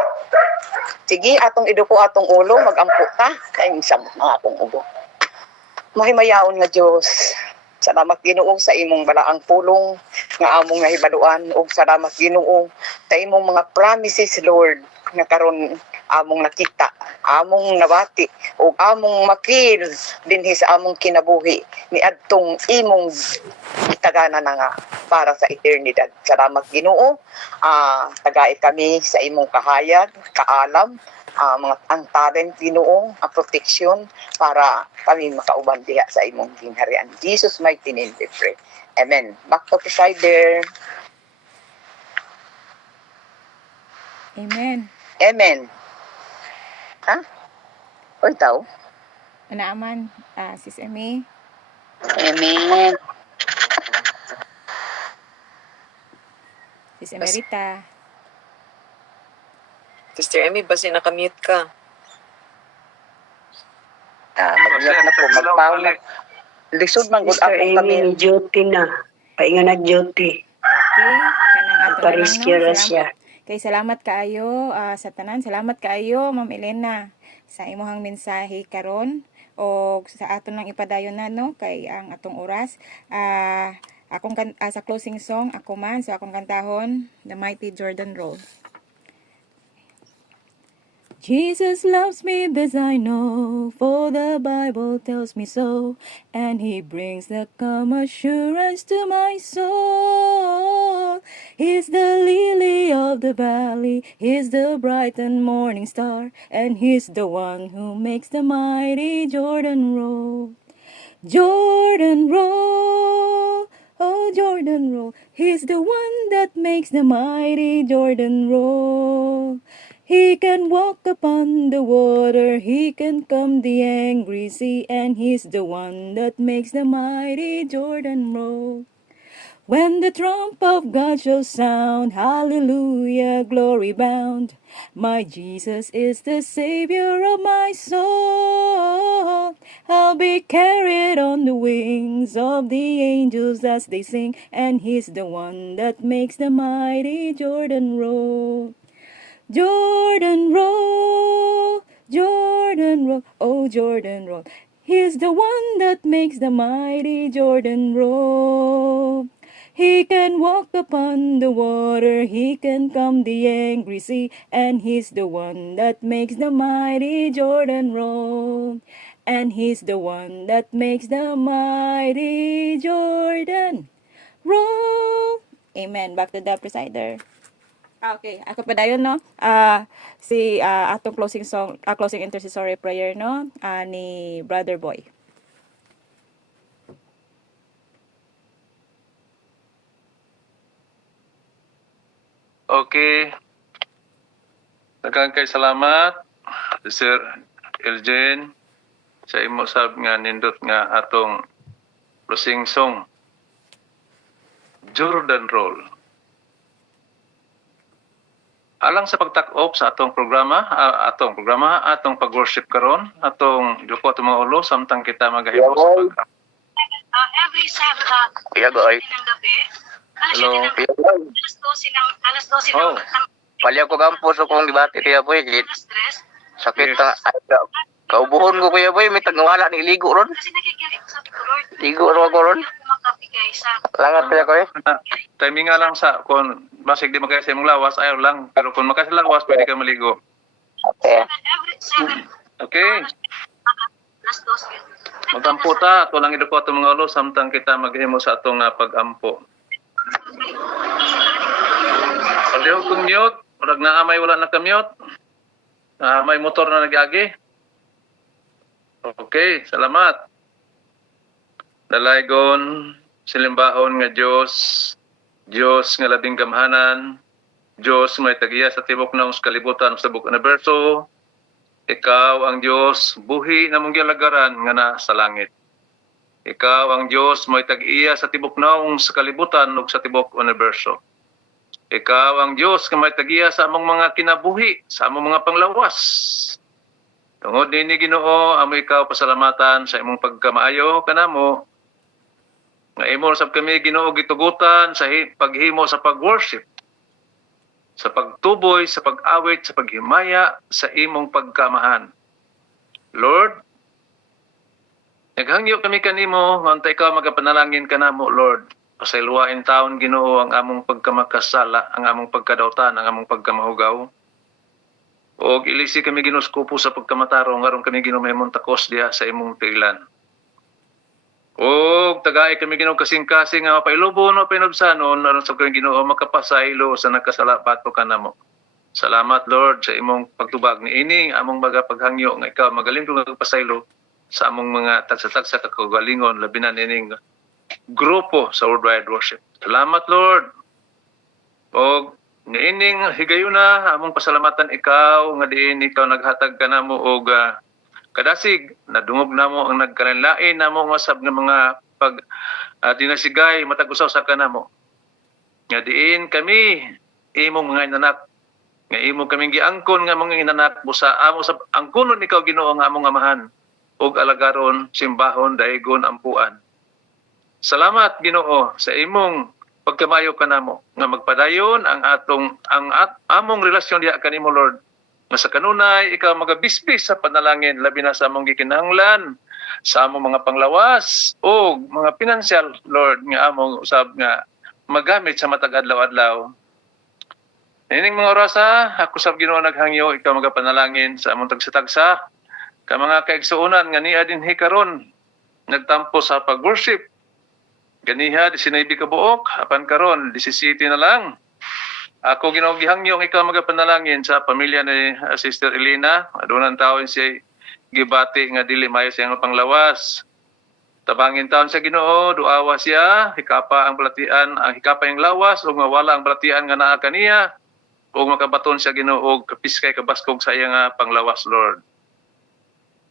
Sige, atong iduko atong ulo, magampo ta kay isang atong ulo. Mahimayaon nga Dios, salamat Ginoo sa imong balaang pulong nga among nahibaluan, ug salamat Ginoo sa imong mga promises, Lord, nga karon among nakita, among nabati, ug among makil dinhi sa among kinabuhi ni adtong imong gitagana na nga para sa eternidad. Salamat Ginoo, tagait kami sa imong kahayag, kaalam, ang talent Ginoo, ang protection para kami makauban diha sa imong gingharian. Jesus mighty name we pray. Amen. Back to presider. Amen. Amen. Oy tao. Anaaman, Sis Emmy. Amen. Sis Emerita. Sister Emmy, basi nakamute ka. Mag-mute na po, magpawag. Lisod man gud Sister ako kami. Amy, duty na. Painga na duty. Okay, kanang ato na lang, Pariskira no? siya. Kay salamat kaayo sa tanan. Salamat kaayo Ma'am Elena sa imong mensahe karon o sa aton lang ipadayon na, no, kay ang atong oras. Sa closing song ako man, so akong kantahon The Mighty Jordan Roll. Jesus loves me, this I know, for the Bible tells me so, and He brings the calm assurance to my soul. He's the lily of the valley, He's the bright and morning star, and He's the one who makes the mighty Jordan roll. Jordan roll, oh Jordan roll, He's the one that makes the mighty Jordan roll. He can walk upon the water, He can calm the angry sea, and He's the one that makes the mighty Jordan roll. When the trump of God shall sound, hallelujah, glory bound, my Jesus is the Savior of my soul. I'll be carried on the wings of the angels as they sing, and He's the one that makes the mighty Jordan roll. Jordan roll, Jordan roll, oh Jordan roll. He's the one that makes the mighty Jordan roll. He can walk upon the water, he can calm the angry sea, and he's the one that makes the mighty Jordan roll. And he's the one that makes the mighty Jordan roll. Amen. Back to the presider. Okay, ako pa dayon no. Atong closing song, closing intercessory prayer no, ni Brother Boy. Okay. Daghang kay salamat Sir Eljen sa imo sab nga nindot nga atong closing song Jordan Roll. Alang sa pagtak-op sa atong programa, atong pag-worship karon, atong duko atong mga ulo samtang kita magahimo sa pag every Sabbath, Kuya Boy. ng gabi, Hello. alas 12 Oh. Palya ko gampo so kung gibati Kuya Boy. alas 3, Sakit na. Kaubuhon ko Kuya Boy. May tagwala ni ligo ron. kasi nakikinig sa Lord. Ligo ron ko ron. Makapigay sa Langat Kuya Boy. Timing nga lang sa kung masig di magkaya sa imong lawas ayaw lang, pero kung makaya sa lawas pwede ka maligo. Okay. every Sabbath, Okay. alas 12. Magamputa, ato lang iduko atong mga ulo samtang kita maghimo sa atong pag-ampo. Palihog kong mute, murag naamay wala na ka-mute. May motor na nag-agi. Okay, salamat. Dalaygon, silimbahon nga Diyos, Diyos nga labing gamhanan, Diyos may tagiya sa tibok na sa kalibutan sa buong universo. Ikaw ang Diyos, buhi na mong gilagaran nga na sa langit. Ikaw ang Diyos, may tag-iya sa tibok naong sa kalibutan ug sa tibok universo. Ikaw ang Diyos, nga may tag-iya sa among mga kinabuhi, sa among mga panglawas. Tungod ni Ginoo, amo ikaw pasalamatan sa imong pagkamaayo kanamo. Nga imo sab kami Ginoo gitugutan sa paghimo sa pag-worship, sa pagtuboy, sa pag-awit, sa paghimaya, sa imong pagkamahan. Lord, naghangyo kami kanimo, manta ikaw magapanalangin kanamo, Lord. Pasayloain taon Ginoo ang among pagkamakasala, ang among pagkadautan, ang among pagkamahugaw. O ilisi kami Ginoo skupo sa pagkamatarong, aron kami Ginoo mahimong takos diha sa imong tilan. O tagay kami Ginoo kasing-kasing nga pailubon o pinubsanon aron sa kami Ginoo makapasaylo sa nagkasala pato kanamo. Salamat Lord sa imong pagtubag ni ini among magapaghangyo nga ikaw magaling kung nagpasaylo sa among mga tagsa-tagsa kakagalingon labi na nining grupo sa worldwide worship. Salamat Lord. O niining higayuna among pasalamatan ikaw nga diin ikaw naghatag kanamo og kadasig nadungog namo ang nagkalanlain namo nga sab nga mga pag dinasigay matag usaw sa kanamo. Nga diin kami imong mga inanak nga imo kaming giangkon nga mga inanak busa amo sa angkonon ikaw Ginoo nga among amahan ug alagaron simbahon daygon ampuan. Salamat Ginoo sa imong pagkamayo kanamo nga magpadayon ang among relasyon diha kanimo Lord. Nga sa kanunay ikaw magabisbis sa panalangin labi na sa among gikinahanglan sa among mga panglawas o mga pinansyal Lord nga among usab nga magamit sa matag adlaw-adlaw. Ining mga orasa ako sab Ginoo naghangyo ikaw magapanalangin sa among tagsa-tagsa ka mga kaigsuonan nga niya dinhi karon nagtampo sa pag-worship. Ganiha 19 ka buok apan karon 17 na lang. Ako Ginoo gihangyo ikaw magapanalangin sa pamilya ni Sister Elena. Adunang taon siya gibati nga dili mayo siyang panglawas. Tabangin taon sa Ginoo, duawa siya, hikapa ang balatian, ang hikapa yung lawas ug mawala ang balatian nga naa kaniya. Ug makabaton siya Ginoo og kapiskay kabaskog sa iyang panglawas Lord.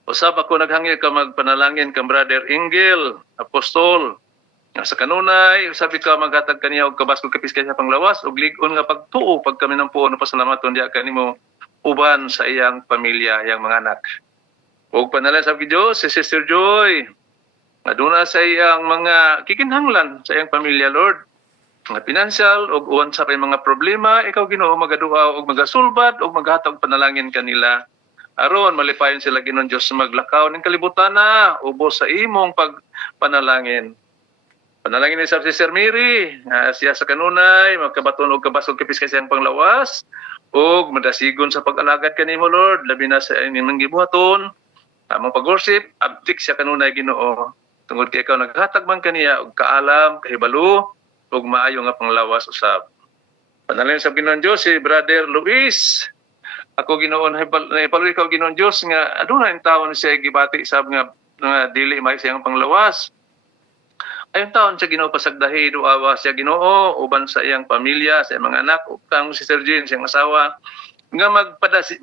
Usab ako naghangyo ka magpanalangin kang Brother Ingel, Apostol. Sa kanunay, sabi ka maghatag kaniya og kabaskog kapiskay sa panglawas ug lig-on nga pagtuo pag kami nang puon pasalamaton diha kanimo uban sa iyang pamilya, iyang mga anak. Ug panalan sa Dios si Sister Joy. Aduna sa iyang mga kikinhanglan sa iyang pamilya, Lord. nga pinansyal ug uwan sa kay mga problema, ikaw Ginoo magaduha ug magasulbad ug maghatag panalangin kanila aron malipayon sila Ginoong Dios sa maglakaw ning kalibutan na ubos sa imong pagpanalangin. Panalangin ni si Sir Mary, nga siya sa kanunay magkabaton og kabasog kapis kay siyang panglawas ug madasigon sa pag-alagad kanimo Lord, labi na sa inyong gibuhaton. Among pag-worship, abtik siya kanunay Ginoo. Tungod kay ikaw naghatag man kaniya og kaalam, kahibalo ug maayo nga panglawas usab. Panalangin sa Ginoong Dios si Brother Luis. Ako Ginoo naipalo ikaw Ginoong Dios nga aduna ang tawo siya gibati sab nga dili may siyang panglawas. Ayon taon siya Ginoo pasagdahi duawa siya Ginoo uban sa iyang pamilya, sa iyang mga anak ug kang si Sir Jean siyang asawa nga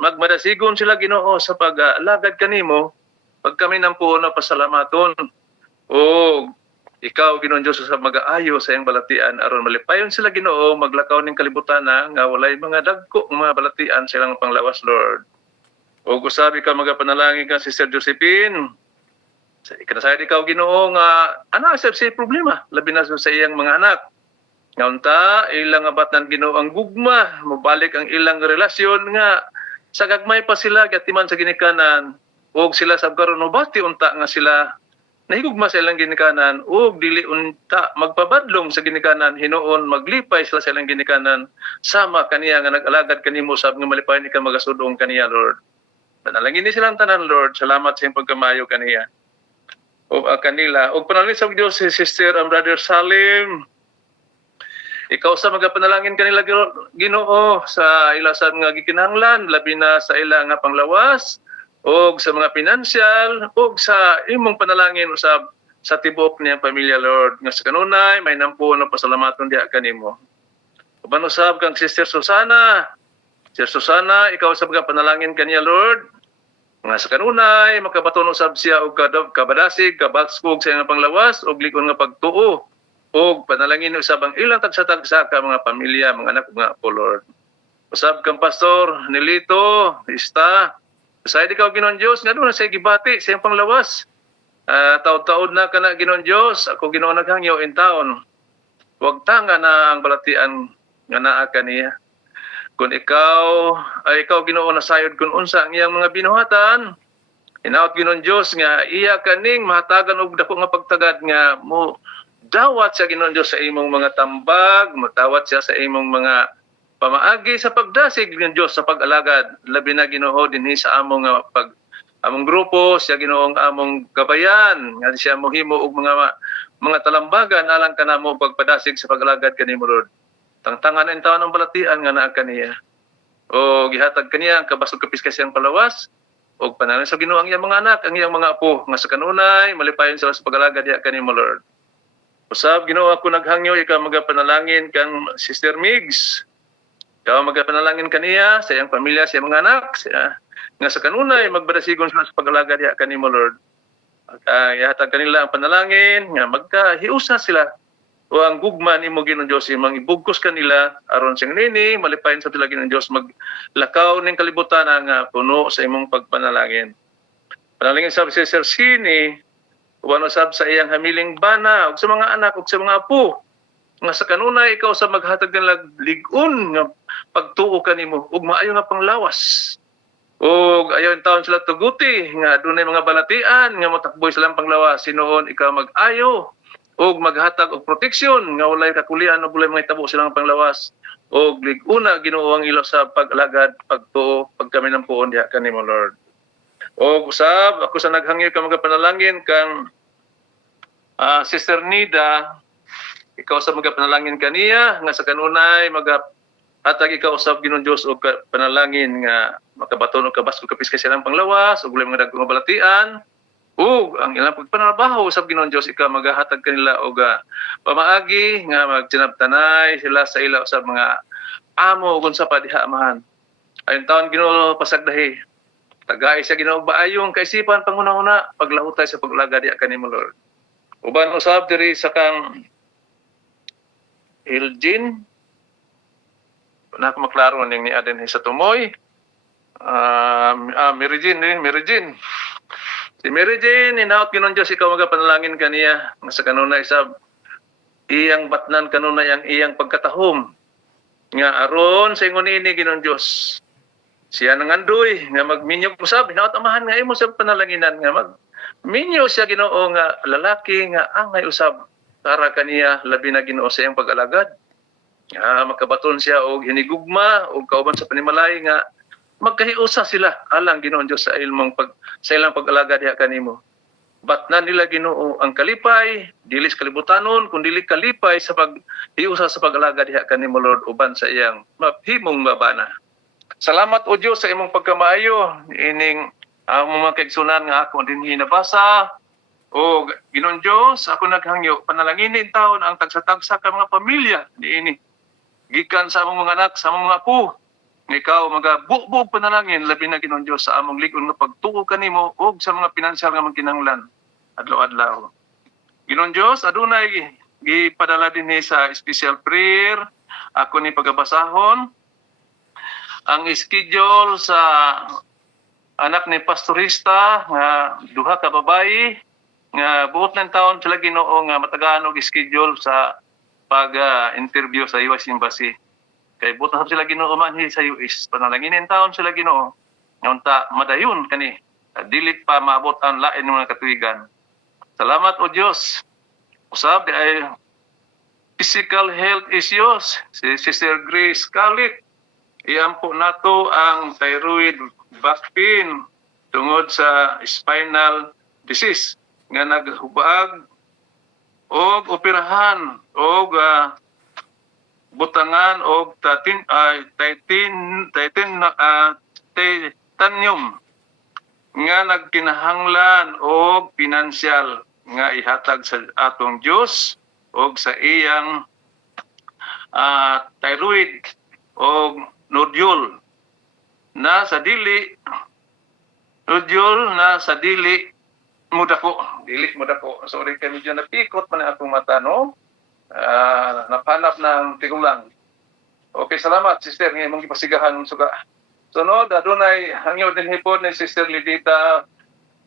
magmadasigon sila Ginoo sa pag-alagad kanimo pag kami nampuon na pasalamaton. O ikaw Ginoong Dios sa mag-aayo sa iyang balatian aron malipayon sila Ginoo maglakaw ning kalibutan nga walay mga dagko mga balatian silang panglawas Lord. O gusabi ka magapanalangin ka Sister Josephine. Sa ikanasayad ikaw Ginoo nga ana sa problema labi na sa iyang mga anak. Nga unta ilang abatan Ginoo ang gugma, mabalik ang ilang relasyon nga sa gagmay pa sila gatiman sa ginikanan og sila sab karon mobati unta nga sila nahigugma sa ilang ginikanan ug dili unta magpabadlong sa ginikanan hinuon maglipay sila sa ilang ginikanan sama kaniya nga nag-alagad kanimo sab nga malipayon ika magasudong kaniya Lord. Panalangin ni silang tanan Lord, salamat sa iyong pagkamayo kaniya. O kanila ug panalangin sa Dios si Sister and Brother Salim. Ikaw sa magapanalangin kanila Ginoo sa ila sa mga gikinahanglan labi na sa ila nga panglawas og sa mga pinansyal og sa imong panalangin usab sa tibok niyang pamilya Lord nga sa kanunay may nampuon na pasalamaton diha kanimo. Uban usab kang Sister Susana. Sister Susana, ikaw sa mga panalangin kaniya Lord nga sa kanunay makabaton usab siya og kabadasig kabaskog sa iyang panglawas og likon nga pagtuo og panalangin usab ang ilang tagsa-tagsa ka mga pamilya mga anak nga po Lord. Usab kang Pastor Nilito Ista. Sa ikaw Ginoong Dios nga doon sa gibati sa iyang panglawas. Taud-taud na kana Ginoong Dios, ako Ginoo naghangyo in taon. Huwag tanga na ang balatian nga naa kaniya. Kung ikaw Ginoo nasayod kun unsa ang iyang mga binuhatan, hinaot Ginoong Dios nga iya kaning mahatagan og dako nga pagtagad nga mo dawat sa Ginoong Dios sa imong mga tambag, matawat siya sa imong mga pamaagi sa pagdasig ng Dios sa pag-alagad labi na Ginoo dinhi sa among among grupo siya Ginoo ang among gabayan nga siya mohimo og mga talambagan alang kanamo pagpadasig sa pag-alagad kanimo Lord. Tangtangan ang taon ng balatian nga naa kaniya. O gihatag kaniya ang kabasog kapis kasiyang palawas og panalangin sa Ginoo ang iyang mga anak, ang iyang mga apo nga sa kanunay malipayon sila sa pag-alagad diha kanimo Lord. Usab Ginoo ako naghangyo ikaw magapanalangin kang Sister Migs. Ikaw magapanalangin kaniya sa iyang pamilya, sa iyang mga anak, nga sa kanunay magbadasigon sila sa pag-alagad diha kanimo Lord. Ihatag kanila ang panalangin nga magkahiusa sila o ang gugma nimo Ginoong Dios imong ibugkos kanila aron sing nini malipayon sa sila Ginoong Dios maglakaw ning kalibutan nga puno sa imong pagpanalangin. Panalangin sa Sir Sini uban usab sa iyang hamiling bana ug sa mga anak ug sa mga apo nga sa kanunay ikaw sa maghatag ng lig-on nga pagtuo kanimo ug maayo nga panglawas. Og ayon taon sila tuguti nga dunay mga balatian nga motakboy silang panglawas sinuon ikaw mag-ayo og maghatag og proteksyon nga walay kakulian ug walay mga tabo silang panglawas og lig-una Ginoo ang ilo sa pag-alagad pagtuo pag kami nampuon diha kanimo Lord. Og usab ako sa naghangyo ka magapanalangin kang Sister Nida. Ikaw sa magapanalangin kaniya nga sa kanunay hatag ikaw usab Ginoong Dios og panalangin nga makabaton og kabas og kapis kay silang panglawas ug walay mga dagkong balatian ug ang ilang pagpanarbaho usab Ginoong Dios ikaw magahatag kanila og pamaagi nga magsinabtanay sila sa ila usab mga amo ug unsa pa diha amahan. Ayon taon Ginoo pasagdahi. Tagay siya Ginoo baayong kaisipan pangunahuna paglahutay sa pag-alagad diha kanimo Lord. Uban usab diri sa kang Elgin na ako maklaro ning ni Aden sa tumoy. Mary Jean. Si Mary Jean, hinaot Ginoong Dios ikaw magapanalangin kaniya nga sa kanunay sab iyang batnan kanunay ang iyang pagkatahom nga aron sa ingon ini Ginoong Dios siya nangandoy nga magminyo usab hinaut amahan nga imo sa panalanginan nga magminyo siya Ginoo nga lalaki nga angay usab para kaniya labi na Ginoo sa iyang pag-alagad nga makabaton siya og hinigugma og kauban sa panimalay nga magkahiusa sila alang Ginoong Dios sa ilang pag-alagad diha kanimo. Batnan nila Ginoo ang kalipay, dili sa kalibutanon, kundi dili kalipay sa paghiusa sa pag-alagad diha kanimo Lord uban sa iyang mahimong mabana. Salamat o Dios sa imong pagkamaayo ining ang mga kaigsunan nga ako dinhi nabasa o Ginoong Dios ako naghangyo panalanginin taon ang tagsa-tagsa ka mga pamilya niini gikan sa among mga anak sa among mga apo ikaw magabubog panalangin labi na Ginoong Dios sa among lig-on nga pagtuo kanimo ug sa mga pinansyal nga magkinahanglan adlaw-adlaw. Ginoong Dios adunay gipadala dinhi sa special prayer ako ni pagabasahon ang schedule sa anak ni pastorista nga duha ka babayi nga buot ng taon sila Ginoo nga matagaan og schedule sa pag-interview sa US Embassy. Kay buot sila Ginoo manhi sa US. Panalanginin taon sila Ginoo nga unta madayon kani dili pa maabot ang lain ng mga katuigan. Salamat o Dios. Usab di ay physical health issues si Sister Grace Kalit iampo nato ang thyroid back pain tungod sa spinal disease nga naghubag og operahan og butangan og titanium nga nagkinahanglan og pinansyal nga ihatag sa atong Dios og sa iyang thyroid og nodule na sa dili mudako sorry kay medyo napikot man ang atong mata no napanap ng tigulang. Okay, salamat sister nga imong gipasigahan suga. Sunod adunay hangyo din hipon ni Sister Lidita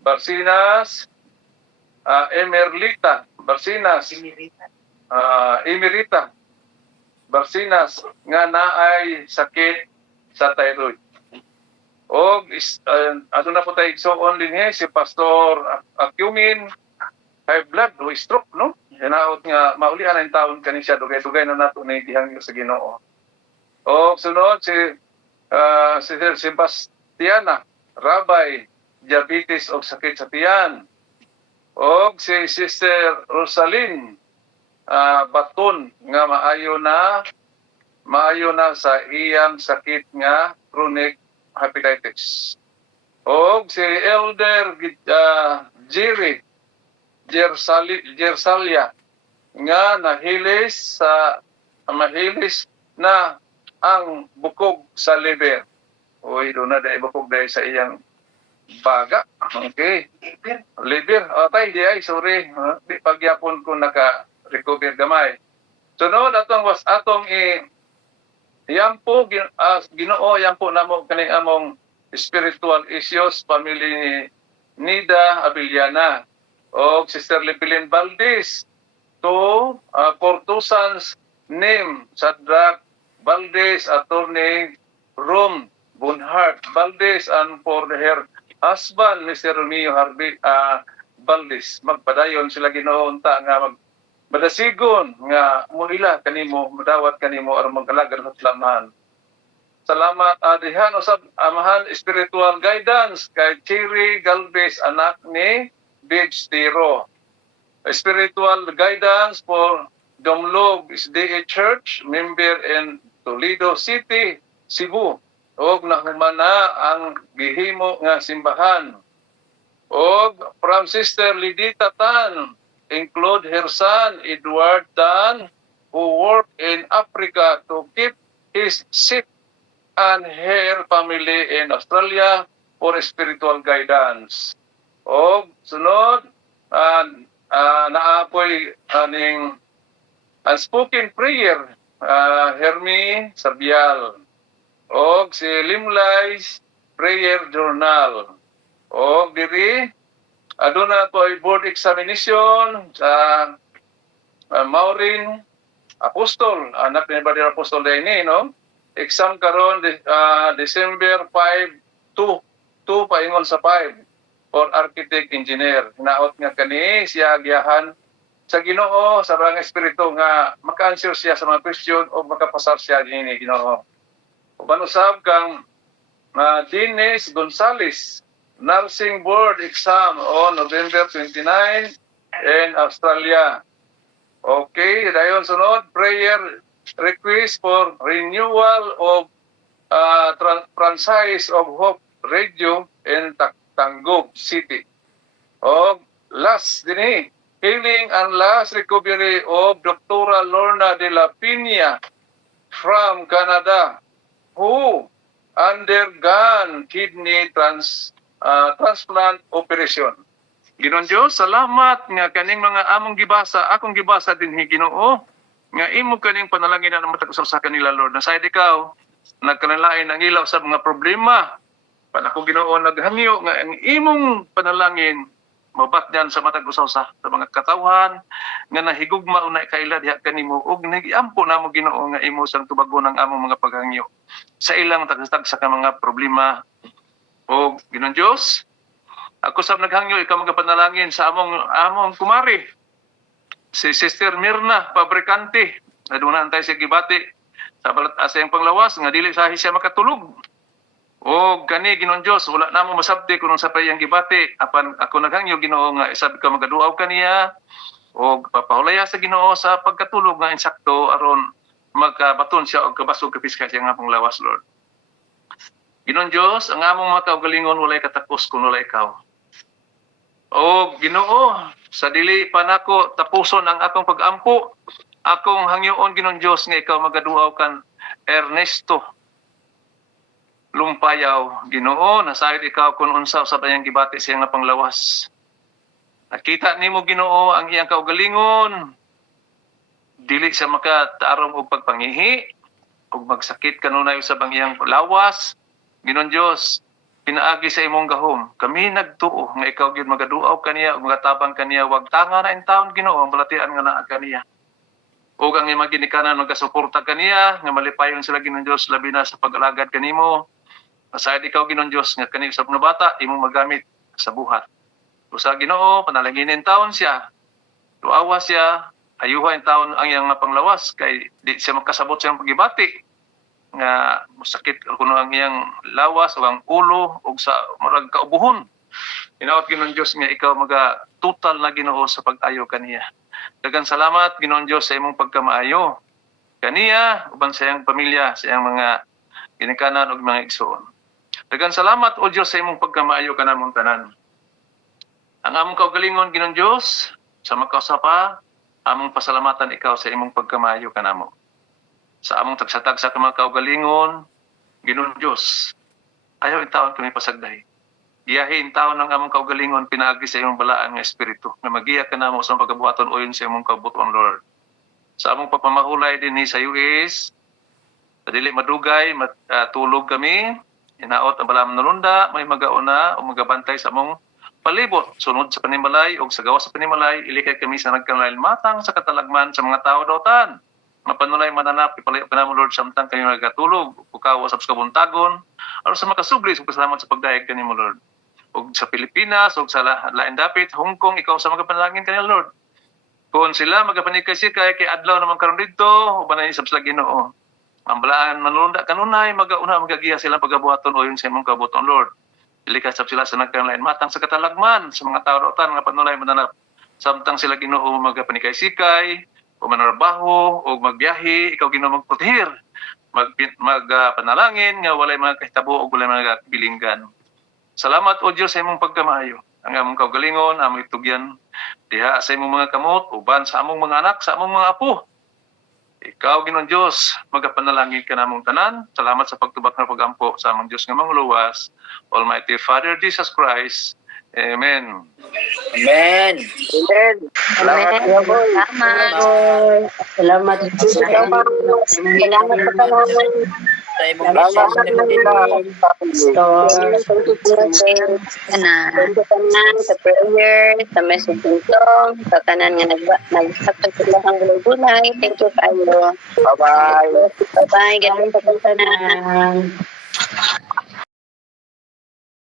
Barcinas Emerita Barcinas nga naay sakit sa thyroid. Og aduna po tayo igsoon din si Pastor Acumin high blood o stroke no. Hinaot nga maulian ang taon kani siya dugay-dugay na nato ni gihangyo sa Ginoo. Og sunod si Sister Sebastiana Rabay diabetes o sakit sa tiyan. Og si Sister Rosalyn Baton nga maayo na sa iyang sakit nga chronic hepatitis. Og si Elder Jerry Jersalia nga mahilis na ang bukog sa liver. Uy, doon na dahil bukog dahil sa iyang baga. Okay. Liver. Okay, di ay, sorry. Di pagyapon ko naka-recover gamay. Sunod, atong yampo, Ginoo, yampo namo kaning among spiritual issues, family ni Nida Abiliana, o Sister Lipilin Valdez, to for two sons name, Shadrach Valdez, attorney Rom Bonhart Valdez, and for her husband, Mr. Romeo Harvey Valdez. Magpadayon sila Ginoo unta nga madasigon nga muila kanimo madawat kanimo aron magkalagad sa lamahan. Salamat adihan usab amahan spiritual guidance kay Cherry Galvez anak ni Biggs Tiro. Spiritual guidance for Domlog SDA Church member in Toledo City, Cebu. Og nahumana ang gihimo nga simbahan. Og from Sister Lidita Tan include her son Edward Tan who worked in Africa to keep his sick and her family in Australia for spiritual guidance. O sunod naapoy aning unspoken prayer Hermi Sabial o si Limlay's prayer journal o diri aduna po board examination sa Maureen Apostol, anak ni Brother Apostol Deni, no? Exam karon December 5, 2 paingon sa 5 for architect engineer. Hinaot nga kani siya giyahan sa Ginoo sa barang espiritu nga maka-answer siya sa mga question o makapasar siya dinhi Ginoo. Uban usab kang Dines Gonzales, nursing board exam on November 29 in Australia. Okay, dayon sunod, prayer request for renewal of franchise of Hope Radio in Tangub City. O last dinhi, healing and last recovery of Dr. Lorna de la Pina from Canada, who undergone kidney transplant operation. Ginoon Diyos, salamat nga kaning mga among gibasa, akong gibasa dinhi Ginoo, nga imo kaning panalangin na matag sa kanila Lord. Nasayad ikaw, nagkanalain ang ilaw sa mga problema. Panako Ginoo naghangyo nga ang imong panalangin mabatyan sa matag usaw sa mga katawhan nga nahigugma unay kaila diha kanimo ug nagiampo namo Ginoo nga imo sang tubagon ang among mga paghangyo sa ilang tagsa ka mga problema. O Ginoon Diyos, ako sab naghangyo ikaw magapanalangin sa among kumari si Sister Mirna Fabricante, aduna antay siya gibati sa balat asayang panglawas nga dili sa siya makatulog. O kani Ginoon Diyos, wala namo masabti kung sa payang gibati. Apan ako naghangyo Ginoo nga isabi ka magaduaw kaniya o papahulaya sa Ginoo sa pagkatulog nga insakto aron magkabaton siya og kabasog kapiska siya nga panglawas Lord. Ginoon Diyos, ang among mga kaugalingon walay katapos kung wala ikaw. O Ginoo, sa dili pa nako tapuson ang akong pag-ampo, akong hangyoon Ginoon Diyos nga ikaw magaduaw kan Ernesto Lumpayaw. Ginoo, nasayod ikaw kung unsa sa bayang gibati siya nga panglawas. Nakita nimo Ginoo ang iyang kaugalingon, dili siya makataarong og pagpangihi og magsakit kanunay usab ang iyang lawas. Ginoon Diyos, pinaagi sa imong gahom. Kami nagtuo nga ikaw gyud magaduaw kaniya ug magatabang kaniya, wag tanga na in taon Ginoo ang balatian nga naa kaniya. Ug ang imong ginikanan magasuporta kaniya nga malipayon sila Ginoon Diyos labi na sa pag-alagad kanimo. Asayad ikaw Ginoon Diyos nga kani usab na bata imong magamit sa buhat. Usa Ginoo, panalanginin taon siya. Tuawa siya, ayuha in taon ang iyang panglawas kay di siya makasabot sa iyang pagibati nga sakit kuno ang iyang lawas o ang ulo o sa murag kaubuhon. Inaot Ginoon Diyos nga ikaw maga total na Ginoo sa pag-ayo kaniya. Daghang salamat Ginoon Diyos sa imong pagkamaayo kaniya uban sa iyang pamilya, sa iyang mga ginikanan ug mga igsoon. Daghang salamat o Diyos sa imong pagkamaayo kanamong tanan. Ang among kaugalingon Ginoon Diyos sa makausapa, among pasalamatan ikaw sa imong pagkamaayo kanamo. Sa among tagsatagsa ka mga kaugalingon, Ginoon Diyos, ayaw in taon kami pasagday. Giyahi in taon ng among kaugalingon, pinaagi sa imong balaan nga espiritu, na magiya ka na mo sa pagkabuhaton uyon sa imong kabuton, Lord. Sa among pagpamahulay din sa US, sa dili madugay, tulog kami, inaot ang balang nalunda, may magauna o magabantay sa among palibot, sunod sa panimalay o sa gawas sa panimalay, ilikay kami sa nagkanlail matang sa katalagman sa mga tao dautan. Mapanulay mananap, ipalayo ka naman Lord, samtang kayo nagkatulog, ukawas sa kabuntagon, o sa makasubli, sa pasalamat sa pagdayag kanimo Lord. O sa Pilipinas, o sa lain dapit, Hong Kong, ikaw sa magapanalangin kanila Lord. Kung sila magapanikay-sikay, kay adlaw naman karon dito, o ba na isab sila Ginoo. Ang balaan manulunda kanunay, magauna, magagiya silang pagabuhaton o yun sa imong kabuton Lord. Ilikasap sila sa nagkanlain matang sa katalagman, sa mga tao dautan, nga panulay mananap, samtang sila Ginoo magapanikay-sikay, o manarbaho, o magbiyahe, ikaw Ginoo magprotehir, magpanalangin, nga walay mga kahitabo o walay mga bilinggan. Salamat o Diyos sa imong pagkamaayo. Ang among kaugalingon, among itugyan, diha sa imong mga kamot, uban sa among mga anak, sa among mga apo. Ikaw Ginoong Diyos, magapanalangin ka namong tanan. Salamat sa pagtubak na pag-ampo sa among Diyos nga manguluwas. Almighty Father Jesus Christ. Amen. Amen. Amen. Salamat po. Salamat. Salamat po. Salamat po. sa imong mission. Pastor. Tanan sa prayer, sa message song, sa tanan nga nagsatag sila ang gulay-gulay. Thank you kayo. Bye-bye. Bye-bye. Ganun sa tanan.